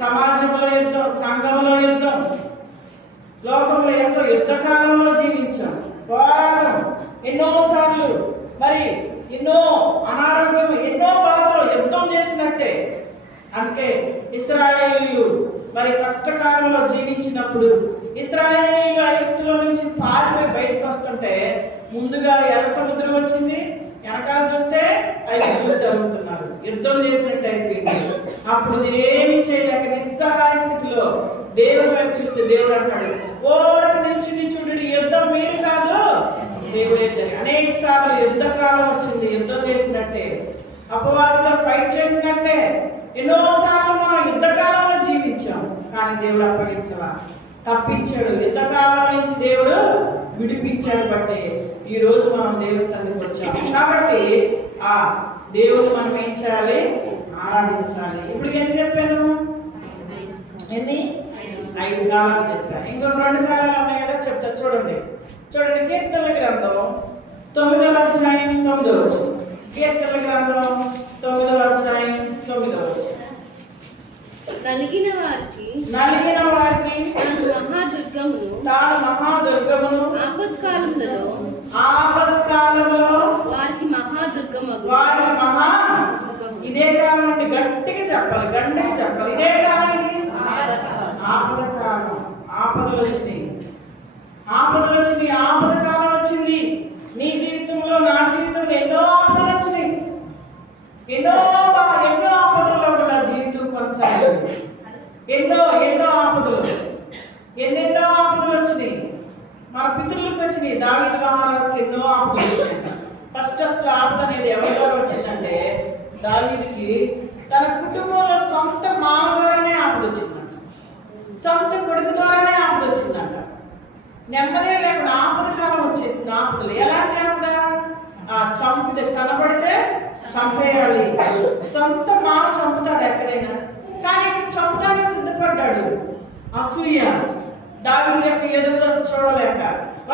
సమాజంలో యుద్ధం, సంఘంలో యుద్ధం, లోకంలో ఎంతో యుద్ధకాలంలో జీవించాం. పోరాటం ఎన్నోసార్లు, మరి ఎన్నో అనారోగ్యం, ఎన్నో బాధలు, యుద్ధం చేసినట్టే. అంటే ఇశ్రాయేలీయులు మరి కష్టకాలంలో జీవించినప్పుడు ఇశ్రాయేలీయులు ఐగుప్తులో నుంచి పారిపోయి బయటకు వస్తుంటే ముందుగా ఎర్ర సముద్రం వచ్చింది, వెనకాల చూస్తే ఐగుప్తులు జరుగుతున్నారు. యుద్ధం చేసినట్టు అయిపోయింది. అప్పుడు ఏమి చేయలేక నిస్సహాయ స్థితిలో దేవుని వైపు చూస్తే దేవుడు అంటాడు, ఓరకు నిలిచి చూడండి, యుద్ధం మీరు కాదు దేవుడే జరిగి. అనేక సార్లు యుద్ధకాలం వచ్చింది. యుద్ధం చేసినట్టే, అపవాదితో ఫైట్ చేసినట్టే ఎన్నోసార్లు మనం యుద్ధకాలంలో జీవించాం. కానీ దేవుడు అప్పగించలా, తప్పించాడు. యుద్ధకాలం నుంచి దేవుడు విడిపించాడు బట్టే ఈ రోజు మనం దేవుని సన్నిధికి వచ్చాము. కాబట్టి ఆ దేవుని మనం ఏం చేయాలి? ఆరాధించాలి. ఇప్పుడు ఏం చెప్పాను? ఎన్ని? 5 కాలాలు చెప్పాను. ఇంకొక 2 కాలాలు ఉన్నాయి కదా, చెప్తా చూడండి. కీర్తనల గ్రంథం 9వ అధ్యాయం 9వ వచనం. కీర్తనల గ్రంథం 9వ అధ్యాయం 9వ వచనం. నలిగిన వారికి తాను మహాదుర్గమును ఆపత్కాలములో వారికి మహాదుర్గమగు. ఇదే కాలం అండి, గట్టిగా చెప్పాలి, ఇదే కాలం ఇది. ఆపద కాలం. ఆపదలు వచ్చినాయి. ఆపద కాలం వచ్చింది. నీ జీవితంలో, నా జీవితంలో ఎన్నో ఆపదలు వచ్చినాయి. ఎన్నో ఆపదల్లో నా జీవితం కొనసాగింది. ఎన్నో ఆపదలు, ఎన్నెన్నో ఆపదలు వచ్చినాయి. మన పితృలకు వచ్చినాయి. దావీదు మహారాజుకి ఎన్నో ఆపదలు వచ్చినాయి. ఫస్ట్ అసలు ఆపద అనేది ఎవరిలో వచ్చిందంటే, దావీదుకి తన కుటుంబంలో సొంత మామ ద్వారానే ఆపద వచ్చిందంట. సొంత కొడుకు ద్వారానే ఆపద వచ్చిందంట. నెమ్మదే లేకుండా ఆపద కాలం వచ్చేసింది. ఆపదలు ఎలాంటి ఆపద? చంపితే, కనబడితే చంపేయాలి. సొంత మామ చంపుతాడు ఎక్కడైనా, కానీ ఇప్పుడు చంపడానికి సిద్ధపడ్డాడు. అసూయ, దావీదు యొక్క ఎదుగుదల చూడలేక.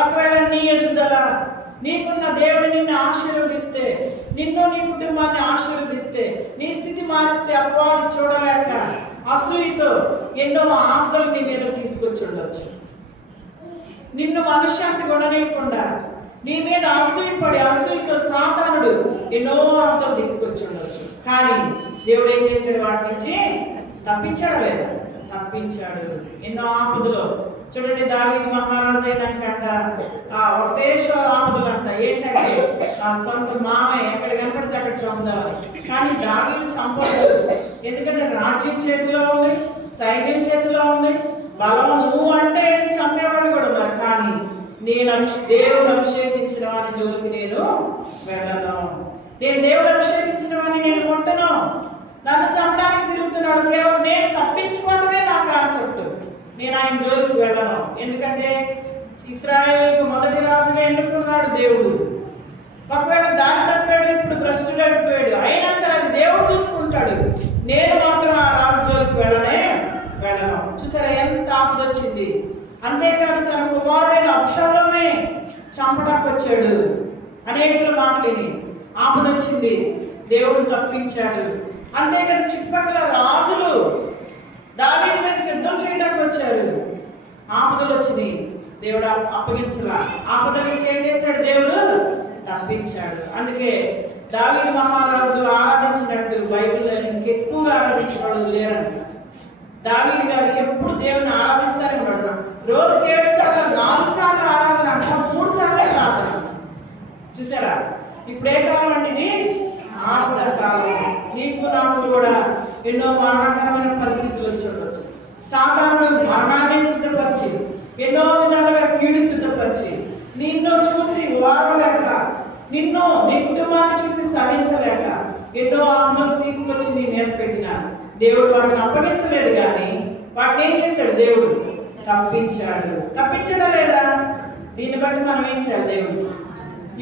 ఒకవేళ నీ ఎదుగుదల, నీకున్న దేవుడు నిన్ను ఆశీర్వదిస్తే, నిన్ను నీ కుటుంబాన్ని ఆశీర్వదిస్తే, నీ స్థితి మారిస్తే అపవాది చూడలేక అసూయతో ఎన్నో ఆపదలు నీ మీద తీసుకొచ్చి ఉండొచ్చు. నిన్ను మనశ్శాంతి కొనలేకుండా నీ మీద అసూయతో సాతానుడు ఎన్నో ఆపదలు తీసుకొచ్చి ఉండొచ్చు. కానీ దేవుడు ఏం చేశాడు? వాటి నుంచి తప్పించాడు లేదా? తప్పించాడు. ఎన్నో ఆపదలు చూడండి. దావీదు మహారాజు అయినాకంట ఒకటే ఆపదలు అంట. ఏంటంటే సొంత మామయ్య ఎక్కడ కనపడితే అక్కడ చంపుదామని. కానీ దావీదు చంపలేదు. ఎందుకంటే రాజ్యం చేతిలో ఉంది, సైన్యం చేతిలో ఉంది, బలం. నువ్వు అంటే చంపేవాడు కూడా ఉన్నారు. కానీ దేవుడు అభిషేకించిన వారి జోలికి నేను వెళ్ళను. దేవుడు అభిషేకించిన వారిని నేను ముట్టను. నన్ను చంపడానికి తిరుగుతున్నాడు, కేవలం నేను తప్పించుకోవడమే నాకు ఆసక్తి. నేను ఆయన జోలికి వెళ్ళను. ఎందుకంటే ఇశ్రాయేలుకు మొదటి రాజుగా ఎన్నుకున్నాడు దేవుడు. ఒకవేళ దారి తప్పాడు, ఇప్పుడు భ్రష్టుడు అయిపోయాడు, అయినా సరే అది దేవుడు చూసుకుంటాడు. నేను మాత్రం ఆ రాజు జోలికి వెళ్ళను. చూసారా ఎంత ఆపద వచ్చింది. అంతేకాదు తన కుమారుడైన అబ్షాలోమే చంపడానికి వచ్చాడు. అనేకులు మాటలేని ఆపద వచ్చింది, దేవుడు తప్పించాడు. అంతేకాదు చుట్టుపక్కల రాజులు దావీదు మీదకి యుద్ధం చేయడానికి వచ్చారు. ఆపదలు వచ్చినాయి, దేవుడు అప్పగించలా. ఆపద నుంచి ఏం చేశాడు? దేవుడు తప్పించాడు. అందుకే దావీదు మహారాజు ఆరాధించినట్టు బైబిల్లో ఇంకెక్కువగా ఆరాధించబడు లేరంట. దావీదు గారు ఎప్పుడు దేవుని ఆరాధిస్తానే ఉన్నాడు. రోజుకి 7 సార్లు, 4 సార్లు ఆరాధన అంట, 3 సార్లు ఆరాధన. చూసారా? ఇప్పుడే కాలం అంటే ఇది ఆపద కాలం. నీకు నాకు కూడా ఎన్నో మరణకరమైన పరిస్థితులు వచ్చి ఉండొచ్చు. సాధారణ మరణాన్ని సిద్ధపరిచి, ఎన్నో విధాలుగా కీడు సిద్ధపరిచి, నిన్ను చూసి వారలేక, నిన్ను నీ కుటుంబాన్ని చూసి సహించలేక ఎన్నో ఆపదలు తీసుకొచ్చి నీ మీద పెట్టిన దేవుడు వాటిని అప్పగించలేదు. కానీ వాటిని ఏం చేశాడు? దేవుడు తప్పించాడు. తప్పించడం లేదా? దీన్ని బట్టి మనం ఏం చేయాలి? దేవుడు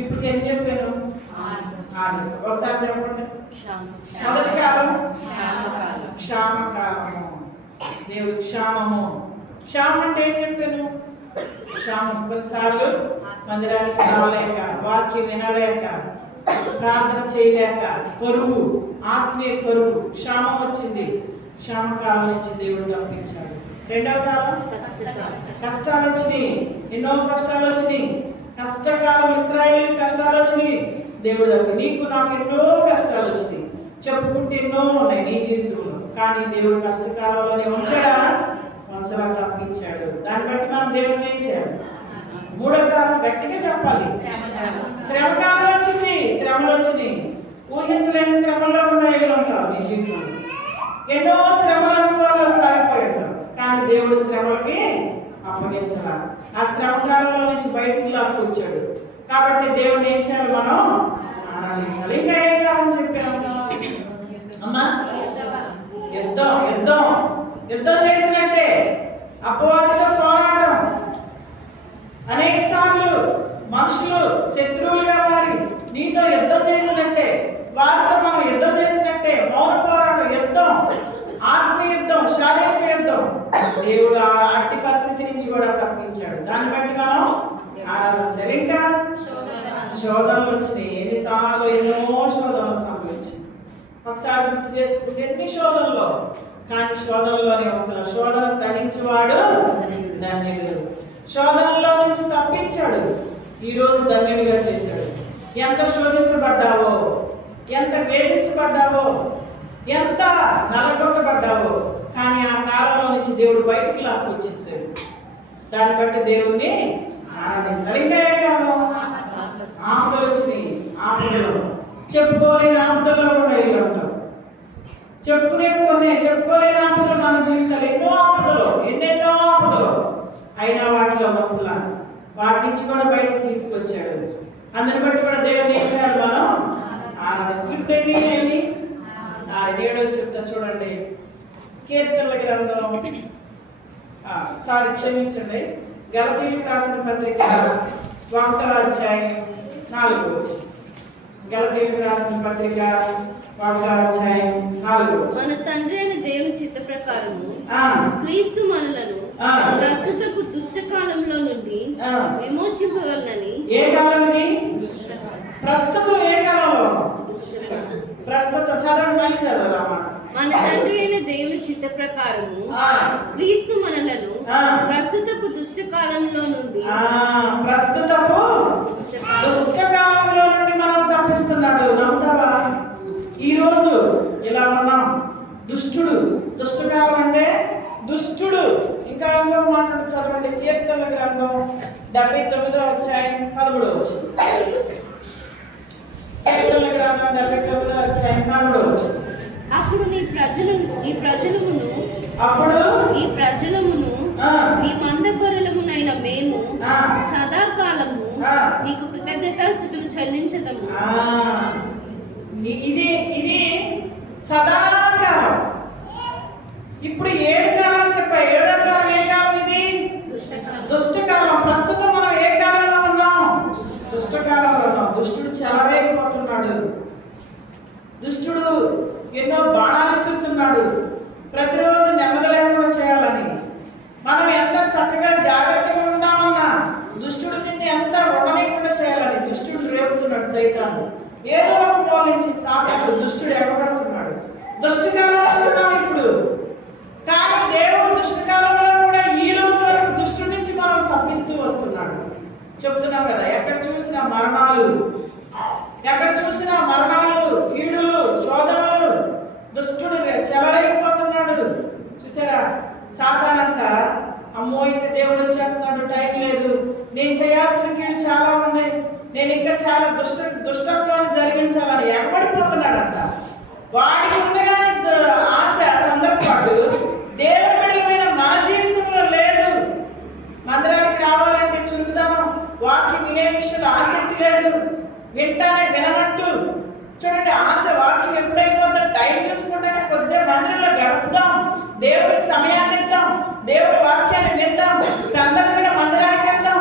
ఇప్పుడు ఏం చెప్పాను? ఒకసారి చెప్పండి. మొదటి కాలం క్షామకాలము. దేవుడు క్షామము. క్షామం అంటే ఏం చెప్పాను? క్షామం కొన్నిసార్లు మందిరానికి రాలేక, వాక్యం వినలేక, ప్రార్థన చేయలేక, కరువు, ఆత్మీయ కరువు, క్షామం వచ్చింది. క్షామకాలం నుంచి దేవుడు తప్పించాడు. రెండవ కాలం కష్టాలు వచ్చినాయి. ఎన్నో కష్టాలు వచ్చినాయి. కష్టకాలం ఇశ్రాయేలు కష్టాలు వచ్చినాయి. దేవుడు నీకు నాకు ఎన్నో కష్టాలు వచ్చినాయి. చెప్పుకుంటే ఎన్నో ఉన్నాయి నీ జీవితంలో. కానీ దేవుడు కష్టకాలంలోనే ఉంచడా? వంచలా, తప్పించాడు. దాన్ని బట్టి మనం దేవుడిని ఏం చేయాలి? మూడవ కాలం గట్టిగా చెప్పాలి. శ్రమకాలం వచ్చింది. శ్రమలు వచ్చినాయి. ఊహించలేని శ్రమల్లో ఉన్నాయి ఉంటావు నీ జీవితంలో. ఎన్నో శ్రమల అనుభవాలు సాగిపోయాడు. కానీ దేవుడు శ్రమలకి అప్పగించాల. ఆ శ్రమకాలంలో నుంచి బయటికి లాక్కొచ్చాడు. కాబట్టి దేవుడిని ఏం చేయాలి? మనం ఆరాధించాలి. ఇంకా ఏ కాలం చెప్పాము అమ్మా? యుద్ధం చేసినట్టే అపవాదితో పోరాటం. అనేక సార్లు మనుషులు శత్రువులుగా మారి నీతో యుద్ధం చేసినట్టే, వారితో మనం యుద్ధం చేసినట్టే, మౌన పోరాటం, యుద్ధం, ఆత్మ యుద్ధం, శారీరక యుద్ధం, దేవుడు ఆ అట్టి పరిస్థితి నుంచి కూడా తప్పించాడు. దాన్ని బట్టి మనం ఆరాధించాలి. ఇంకా శోధనలు వచ్చినాయి. ఎన్నిసార్లు ఎన్నో శోధనలు సంభవించాయి. ఒకసారి గుర్తు చేసుకుంటే ఎన్ని శోధనలో, కానీ శోధనలోనే వచ్చిన శోధన సహించేవాడు ధన్యుడు. శోధనలో నుంచి తప్పించాడు, ఈరోజు ధన్యుడిగా చేశాడు. ఎంత శోధించబడ్డావో, ఎంత వేధించబడ్డావో, ఎంత నలగొట్టబడ్డావో, కానీ ఆ కాలంలో నుంచి దేవుడు బయటికి లాక్కొచ్చేసాడు. దాన్ని బట్టి దేవుణ్ణి ఆరాధించాలి. ఇంకా ఏ కాలం? ఆపదలు వచ్చినాయి. ఆపదలు చెప్పుకోలేని ఆపదలు కూడా ఉంటాం. చెప్పుకోలేని ఆపదలు మన జీవితాలు, ఎన్నో ఆపదలు, ఎన్నెన్నో ఆపదలు. అయినా వాటిలో వంచలా, వాటి నుంచి కూడా బయటకు తీసుకొచ్చాడు. అందరిని బట్టి కూడా దేవుని ఏం చేయాలి? మనం ఆరాధించాలి. ఇప్పుడు ఏంటి? 7 చెప్తా చూడండి. కీర్తనల గ్రంథం, క్షమించండి, గలతీయులకు రాసిన పత్రిక 1వ అధ్యాయం 4వ వచనం. గలతీయులకు రాసిన పత్రిక 1వ అధ్యాయం 4వ వచనం. మన తండ్రి అయిన దేవుని చిత్త ప్రకారము క్రీస్తు మనలను ప్రస్తుతపు దుష్టకాలంలో నుండి విమోచింపవలనని. ఏ కాలం ఇది? ప్రస్తుతం. ఏ కాలంలో? ప్రస్తుతం. చదవండి, మళ్ళీ చదవాలి. మన తండ్రి అయిన దేవుని చిత్త ప్రకారము క్రీస్తు మనలను ప్రస్తుతపు దుష్టకాలంలో నుండి మనం తప్పిస్తున్నాడు. నమ్ముతావా? ఈ రోజు ఇలా ఉన్నాం. దుష్టకాలం అంటే దుష్టుడు. ఇంకా అందులో మాట్లాడు, చదవండి. కీర్తనల గ్రంథం 79వ అధ్యాయం 13వ వచనం. కీర్తనల గ్రంథం 79వ అధ్యాయం 13వ వచనం. అప్పుడు ఈ ప్రజలమును నీ మంద గొర్రెలమునైన మేము సదాకాలము నీకు కృతజ్ఞతాస్తుతులు చెల్లించదము. ఇది సదాకాలం. ఇప్పుడు 7 కాలం చెప్పా. 7వ కాలం ఏ కాలం ఇది? దుష్టకాలం. ప్రస్తుతం మనం ఏ కాలంలో ఉన్నాం? దుష్టకాలంలో ఉన్నాం. దుష్టుడు చెలరేగిపోతున్నాడు. దుష్టుడు ఎన్నో బాణాలు విసురుతున్నాడు. ప్రతిరోజు నెమ్మది లేకుండా చేయాలని. మనం ఎంత చక్కగా జాగ్రత్తగా ఉందామన్నా దుష్టుడు నిన్ను ఎంత ఉండలేకుండా చేయాలని దుష్టుడు రేపుతున్నాడు. సైతాను ఏదో ఒక మూల నుంచి సాతాను దుష్టుడు ఎగబడుతున్నాడు. దుష్టకాలంలో ఉన్నాం ఇప్పుడు. కానీ దేవుడు దుష్టకాలంలో కూడా ఈ రోజు వరకు దుష్టుడి నుంచి మనం తప్పిస్తూ వస్తున్నాడు. చెప్తున్నాం కదా, ఎక్కడ చూసినా మరణాలు, కీడులు, శోధనలు. దుష్టుడు చెలరైపోతున్నాడు. చూసారా? సాతానంట, అమ్మో ఇక దేవుడు వచ్చేస్తున్నాడు, టైం లేదు, నేను చేయాల్సిన కీడు చాలా ఉంది, నేను ఇంకా చాలా దుష్టత్వాన్ని జరిగించాలని ఎగబడిపోతున్నాడంట. వాడికి ఉండగానే ఆశ, తొందరపాటు దేవుని బిడ్డలమైన మన జీవితంలో లేదు. మందిరానికి రావాలంటే చురుకుదాం, వాక్యం వినే విషయంలో ఆసక్తి లేదు, వింటానే విననట్టు. చూడండి, ఆశ వాక్యం ఎప్పుడైపోతుందో టైం చూసుకుంటానే కొద్దిసేపు మందిరంలో గడుపుదాం, దేవుడికి సమయాన్ని ఇద్దాం, దేవుడి వాక్యాన్ని విందాం, అందరూ కూడా మందిరానికి వెళ్దాం.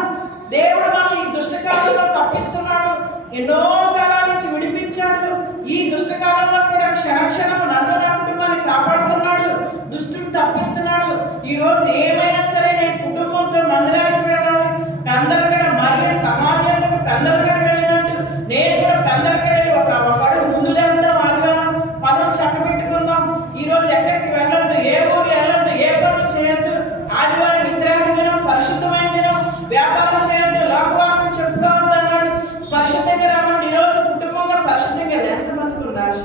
దేవుడు మనల్ని ఈ దుష్టకాలంలో తప్పిస్తున్నాడు. ఎన్నో కాలాల నుంచి విడిపించాడు. ఈ దుష్టకాలంలో కూడా క్షణక్షణము నన్ను నా కుటుంబాన్ని కాపాడుతున్నాడు. దుష్టుని తప్పిస్తున్నాడు. ఈ రోజు ఏమైనా సరే నేను కుటుంబంతో మందిరానికి వెళ్ళాలి, పెందలకడ మరియ సమాజంలో పెందలకడ వెళ్ళినట్టు నేను కూడా పెందలకడ ఒక అడుగు ముందు వెళ్దాం. ఆదివారం పనులు చక్కబెట్టుకుందాం. ఈ రోజు ఎక్కడికి వెళ్ళొద్దు, ఏ ఊర్లో వెళ్ళొద్దు, ఏ పనులు చేయొద్దు. ఆదివారం విశ్రాంతి దినం, పరిశుద్ధమైన దినం, వ్యాపారం చేయొద్దు, లోకవాక్యం చెప్తా ఉందన్నాడు. పరిశుద్ధంగా రామండి. ఈ రోజు కుటుంబంగా పరిశుద్ధంగా ఎంతమందికి ఉంది ఆశ?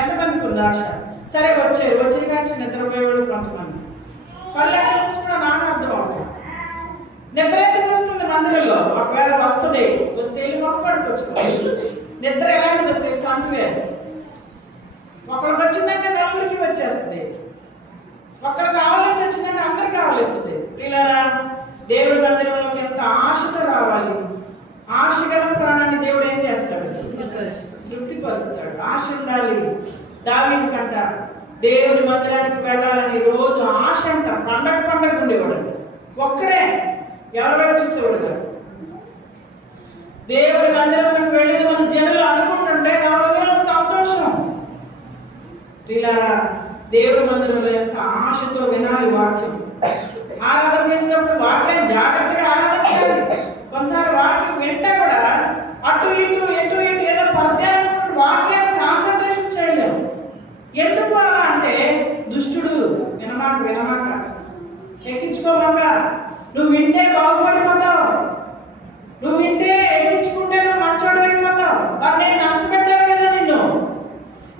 ఎంతమందికి ఉంది ఆశ? సరే, వచ్చే కాక్ష నిద్రపోయేవాడు కొంతమంది. పల్లెకి చూసుకున్నా నాకు అర్థం అవుతుంది. నిద్ర ఎందుకు వస్తుంది మందిరంలో? ఒకవేళ వస్తే వెళ్ళి మొక్క పడుకోవచ్చు. నిద్ర ఎలాంటిదో తెలుసు అంటే ఒకరికి వచ్చిందంటే నలుగురికి వచ్చేస్తుంది, ఒకరికి కావాలని వచ్చిందంటే అందరికి కావాల్సింది. ప్రియులారా, దేవుడి మందిరంలోకి ఎంత ఆశతో రావాలి. ఆశ గల ప్రాణాన్ని దేవుడు ఏం చేస్తాడు? తృప్తిపరుస్తాడు. ఆశ ఉండాలి. దావీదు కంట దేవుడి మందిరానికి వెళ్ళాలని రోజు ఆశ అంట. పండగ ఉండేవాడు. ఒక్కడే ఎవరెవరు చూసేవాడు కాదు. దేవుడి మందిరంలోకి వెళ్ళేది మన జనులు అనుకుంటుంటే నా హృదయంలో సంతోషం. పిల్లారా, దేవుడి మందిరంలో ఎంత ఆశతో వినాలి వాక్యం. ఆరాధన చేసినప్పుడు వాక్యాన్ని జాగ్రత్తగా ఆరాధించాలి. కొన్నిసార్లు వాక్యం వింటే కూడా అటు ఇటు ఏదో పద్యాలు వాక్యాన్ని కాన్సన్ట్రేషన్ చేయలేము. ఎందుకు అలా అంటే దుష్టుడు వినమాక ఎక్కించుకోమాక, నువ్వు వింటే బాగుపడిపోతావు, నువ్వు వింటే ఎక్కించుకుంటే నువ్వు మంచోడు అయిపోతావు, మరి నేను నష్టపెట్టాను కదా,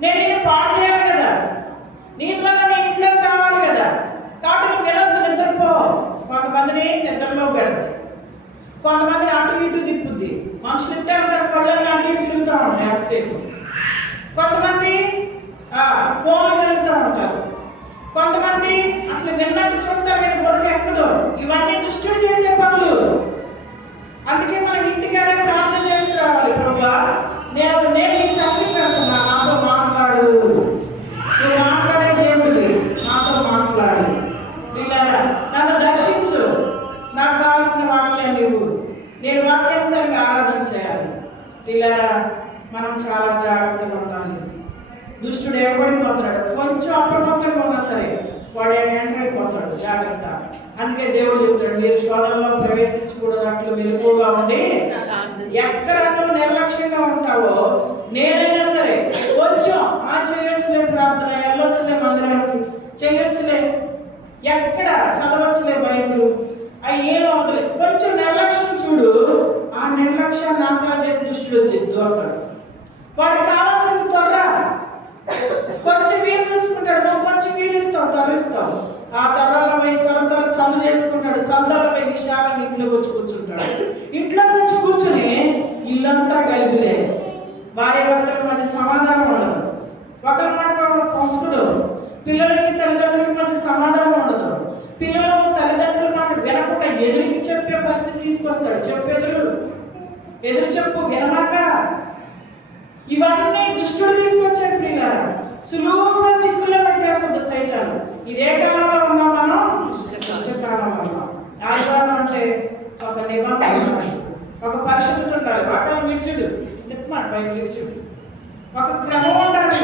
నేను పాడు చేయాలి కదా, నీ ద్వారా నీ ఇంట్లోకి రావాలి కదా, కాబట్టి నువ్వు వినొద్దు, నిద్రపో. కొంతమందిని నిద్రలో పెడతాయి, కొంతమందిని అటు ఇటు తిప్పుద్ది. మనుషులు ఇట్టే ఉంటారు, పళ్ళని అటు ఇటు తిరుగుతూ ఉంటాయి ఎంతసేపు. కొంతమంది ఫోన్లు కలుగుతూ ఉంటారు, కొంతమంది అసలు విన్నట్టు చూస్తారు కానీ బొరకు ఎక్కదు. ఇవన్నీ దుష్టుడు చేసే పనులు. అందుకే మనం ఇంటికాడ ప్రార్థన చేసి రావాలి. ప్రభువా, నేను ఈ శక్తి పెడుతున్నా, నాతో మాట్లాడు, నువ్వు మాట్లాడే దేవుడివి, నాతో మాట్లాడు. పిల్లరా, నన్ను దర్శించు, నాకు కావాల్సిన వాక్యాన్ని ఇవ్వు, నేను వాక్యానుసారంగా ఆరాధన చేయాలి. పిల్లరా, మనం చాలా జాగ్రత్తగా ఉండాలి. దుష్టుడు ఎగబడిపోతున్నాడు, కొంచెం అప్రమత్తంగా ఉన్నా సరే వాడు ఎంటర్ అయిపోతాడు. జాగ్రత్త. అందుకే దేవుడు చెబుతాడు, మీరు శోధనలో ప్రవేశించకూడనట్లు మెలకువగా ఉండి. ఎక్కడ నువ్వు నిర్లక్ష్యంగా ఉంటావో, నేనైనా సరే కొంచెం చేయొచ్చులే ప్రార్థన, వెళ్ళొచ్చులే మందిరానికి, చేయొచ్చులే, ఎక్కడ చదవచ్చులే బైబిల్, అవి ఏం అవుతుంది, కొంచెం నిర్లక్ష్యం చూడు. ఆ నిర్లక్ష్యాన్ని నాశనం చేసి దుష్టుడు వచ్చేసి దొరకడు. వాడికి కావాల్సింది త్వర, కొంచెం వీలు చూసుకుంటాడు, నువ్వు కొంచెం వీలు ఇస్తావు, తరలిస్తావు. ఆ తరాల పోయి త్వర సందు చేసుకుంటాడు, సందాల పోయి విషయాలను ఇంట్లోకి వచ్చి కూర్చుంటాడు. ఇంట్లోకి వచ్చి కూర్చుని ఇల్లంతా గలిపిలే, భార్య భర్తల మధ్య సమాధానం ఉండదు, ఒకరి మాట ఒకరు పసుపుదు, పిల్లలకి తల్లిదండ్రులకి మధ్య సమాధానం ఉండదు, పిల్లలు తల్లిదండ్రుల మాట వినకుండా ఎదురికి చెప్పే పరిస్థితి తీసుకొస్తాడు. ఎదురు చెప్పు వినమాక. ఇవన్నీ దుష్టుడు తీసుకొచ్చాడు. పిల్లలు సులువుగా చిక్కుల్లో పెట్టేస్తుంది సైతాను. ఇదే కాలంలో ఉన్నాం మనం, కాలంలో ఉన్నాం. ఆదివారం అంటే ఒక నిబంధన, ఒక పరిశుద్ధత ఉండాలి, వాక్యం విడిచుడు, మాట బయట విడిచుడు, ఒక క్రమం ఉండాలి,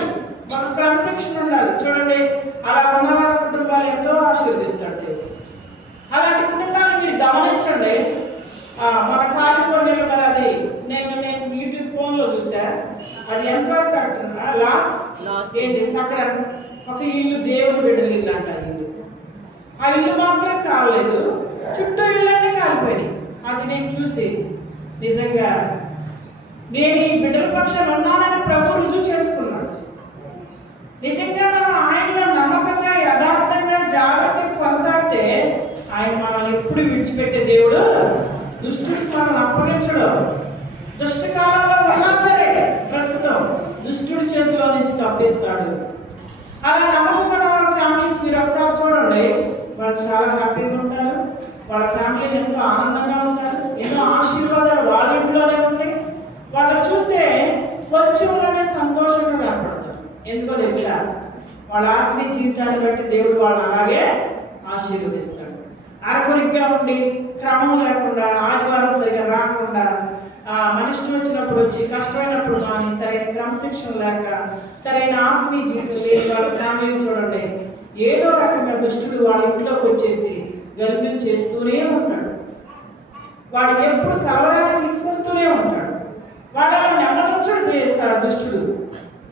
ఒక క్రమశిక్షణ ఉండాలి. చూడండి, అలా ఉన్నవారి కుటుంబాలు ఎంతో ఆశీర్వదిస్తాడు. అలాంటి కుటుంబాలను మీరు గమనించండి. మన కాలిఫోర్నియాలో మరి అది నేను యూట్యూబ్ ఫోన్లో చూసా, అది ఎంతవరకు కరెక్ట్ లాస్ట్ ఏంటి, అక్కడ ఒక ఇల్లు దేవుడు బిడ్డలు ఇల్లు అంటారు. ఇల్లు, ఆ ఇల్లు మాత్రం కాలేదు, చుట్టూ ఇళ్ళన్నీ కాలిపోయినాయి. అది నేను చూసి నిజంగా నేను ఈ బిడ్డల పక్షాన ఉన్నానని ప్రభు రుజువు చేసుకున్నాడు. నిజంగా మనం ఆయనలో నమ్మకంగా, యథార్థంగా, జాగ్రత్తగా కొనసాగితే ఆయన మనల్ని ఎప్పుడు విడిచిపెట్టే దేవుడు. దుష్టుడికి మనల్ని అప్పగించడు. దుష్టకాలంలో ఉన్నా సరే ప్రస్తుతం దుష్టుడి చేతిలో నుంచి తప్పిస్తాడు. అలా నమ్మకం వాళ్ళ ఫ్యామిలీస్ మీరు ఒకసారి చూడండి, వాళ్ళు చాలా హ్యాపీగా ఉంటారు, వాళ్ళ ఫ్యామిలీ ఎంతో ఆనందంగా ఉంటారు, ఎన్నో ఆశీర్వాదాలు వాళ్ళ ఇంట్లోనే ఉంటాయి. వాళ్ళని చూస్తే కొంచెంలోనే సంతోషంగా కనపడతారు. ఎందుకో తెలుసా, వాళ్ళ ఆత్మీయ జీవితాన్ని బట్టి దేవుడు వాళ్ళు అలాగే ఆశీర్వదిస్తాడు. అరకొరిగ్గా ఉండి క్రమం లేకుండా, ఆదివారం సరిగా రాకుండా, మనిషి వచ్చినప్పుడు వచ్చి, కష్టమైనప్పుడు కానీ సరైన క్రమశిక్షణ లేక, సరైన ఆత్మీయ జీవితం లేని వాళ్ళ ఫ్యామిలీని చూడండి, ఏదో రకంగా దుష్టుడు వాళ్ళ ఇంట్లోకి వచ్చేసి గర్భిణి చేస్తూనే ఉంటాడు. వాడు ఎప్పుడు కలవడానికి తీసుకొస్తూనే ఉంటాడు. వాళ్ళని నెమ్మదించడు దుష్టుడు.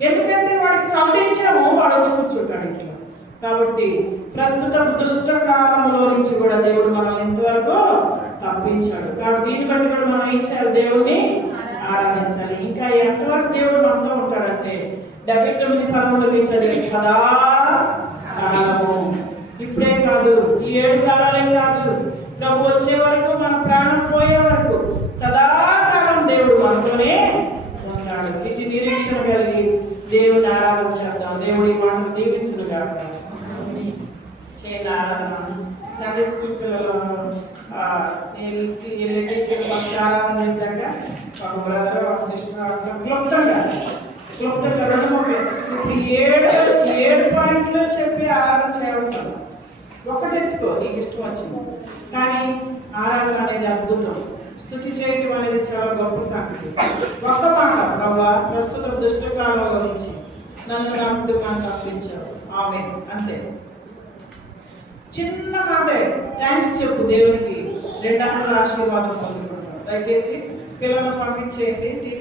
ఎందుకంటే వాడికి సంధించాము, వాడు వచ్చి కూర్చుంటాడు ఇంట్లో. కాబట్టి ప్రస్తుత దుష్ట కాలంలో నుంచి కూడా దేవుడు మనల్ని ఇంతవరకు తప్పించాడు. కాబట్టి దీన్ని బట్టి కూడా మనం ఏం చేయాలి, దేవుడిని ఆరాధించాలి. ఇంకా ఎంతవరకు దేవుడు మనతో ఉంటాడంటే 79:13 చదివి సదా కాలము, ఇప్పుడే కాదు, ఈ 7 కాలాలే కాదు, ప్రభు వచ్చే వరకు, మన ప్రాణం పోయే వరకు సదాకాలం దేవుడు మనతోనే ఉన్నాడు. ఇది నిరీక్షణ కలిగి దేవుని ఆరాధన చేద్దాం. దేవుడి మాటలు దీవించును కాక. చేయాలి ఆరాధన. సండే స్కూల్ పిల్లలు ఆరాధన చేశాక ఒక బ్రదర్, ఒక సిస్టర్ క్లుప్తంగా 7 పాయింట్లు చెప్పి ఆరాధన చేయవలసి. ఒకటి ఎత్తుకో, నీకు ఇష్టం వచ్చింది, కానీ ఆరాధన అనేది అద్భుతం. స్తుతి చేయడం అనేది చాలా గొప్ప సంగతి. ఒక్క మాట, ప్రభా ప్రస్తుత దుష్టకాలంలో నుంచి నన్ను నమ్ముడు మనం తప్పించావు, ఆమె అంతే. చిన్న మాటే, థ్యాంక్స్ చెప్పు దేవునికి, 200 ఆశీర్వాదం పొందుకుంటాం. దయచేసి పిల్లలను పంపించేయండి.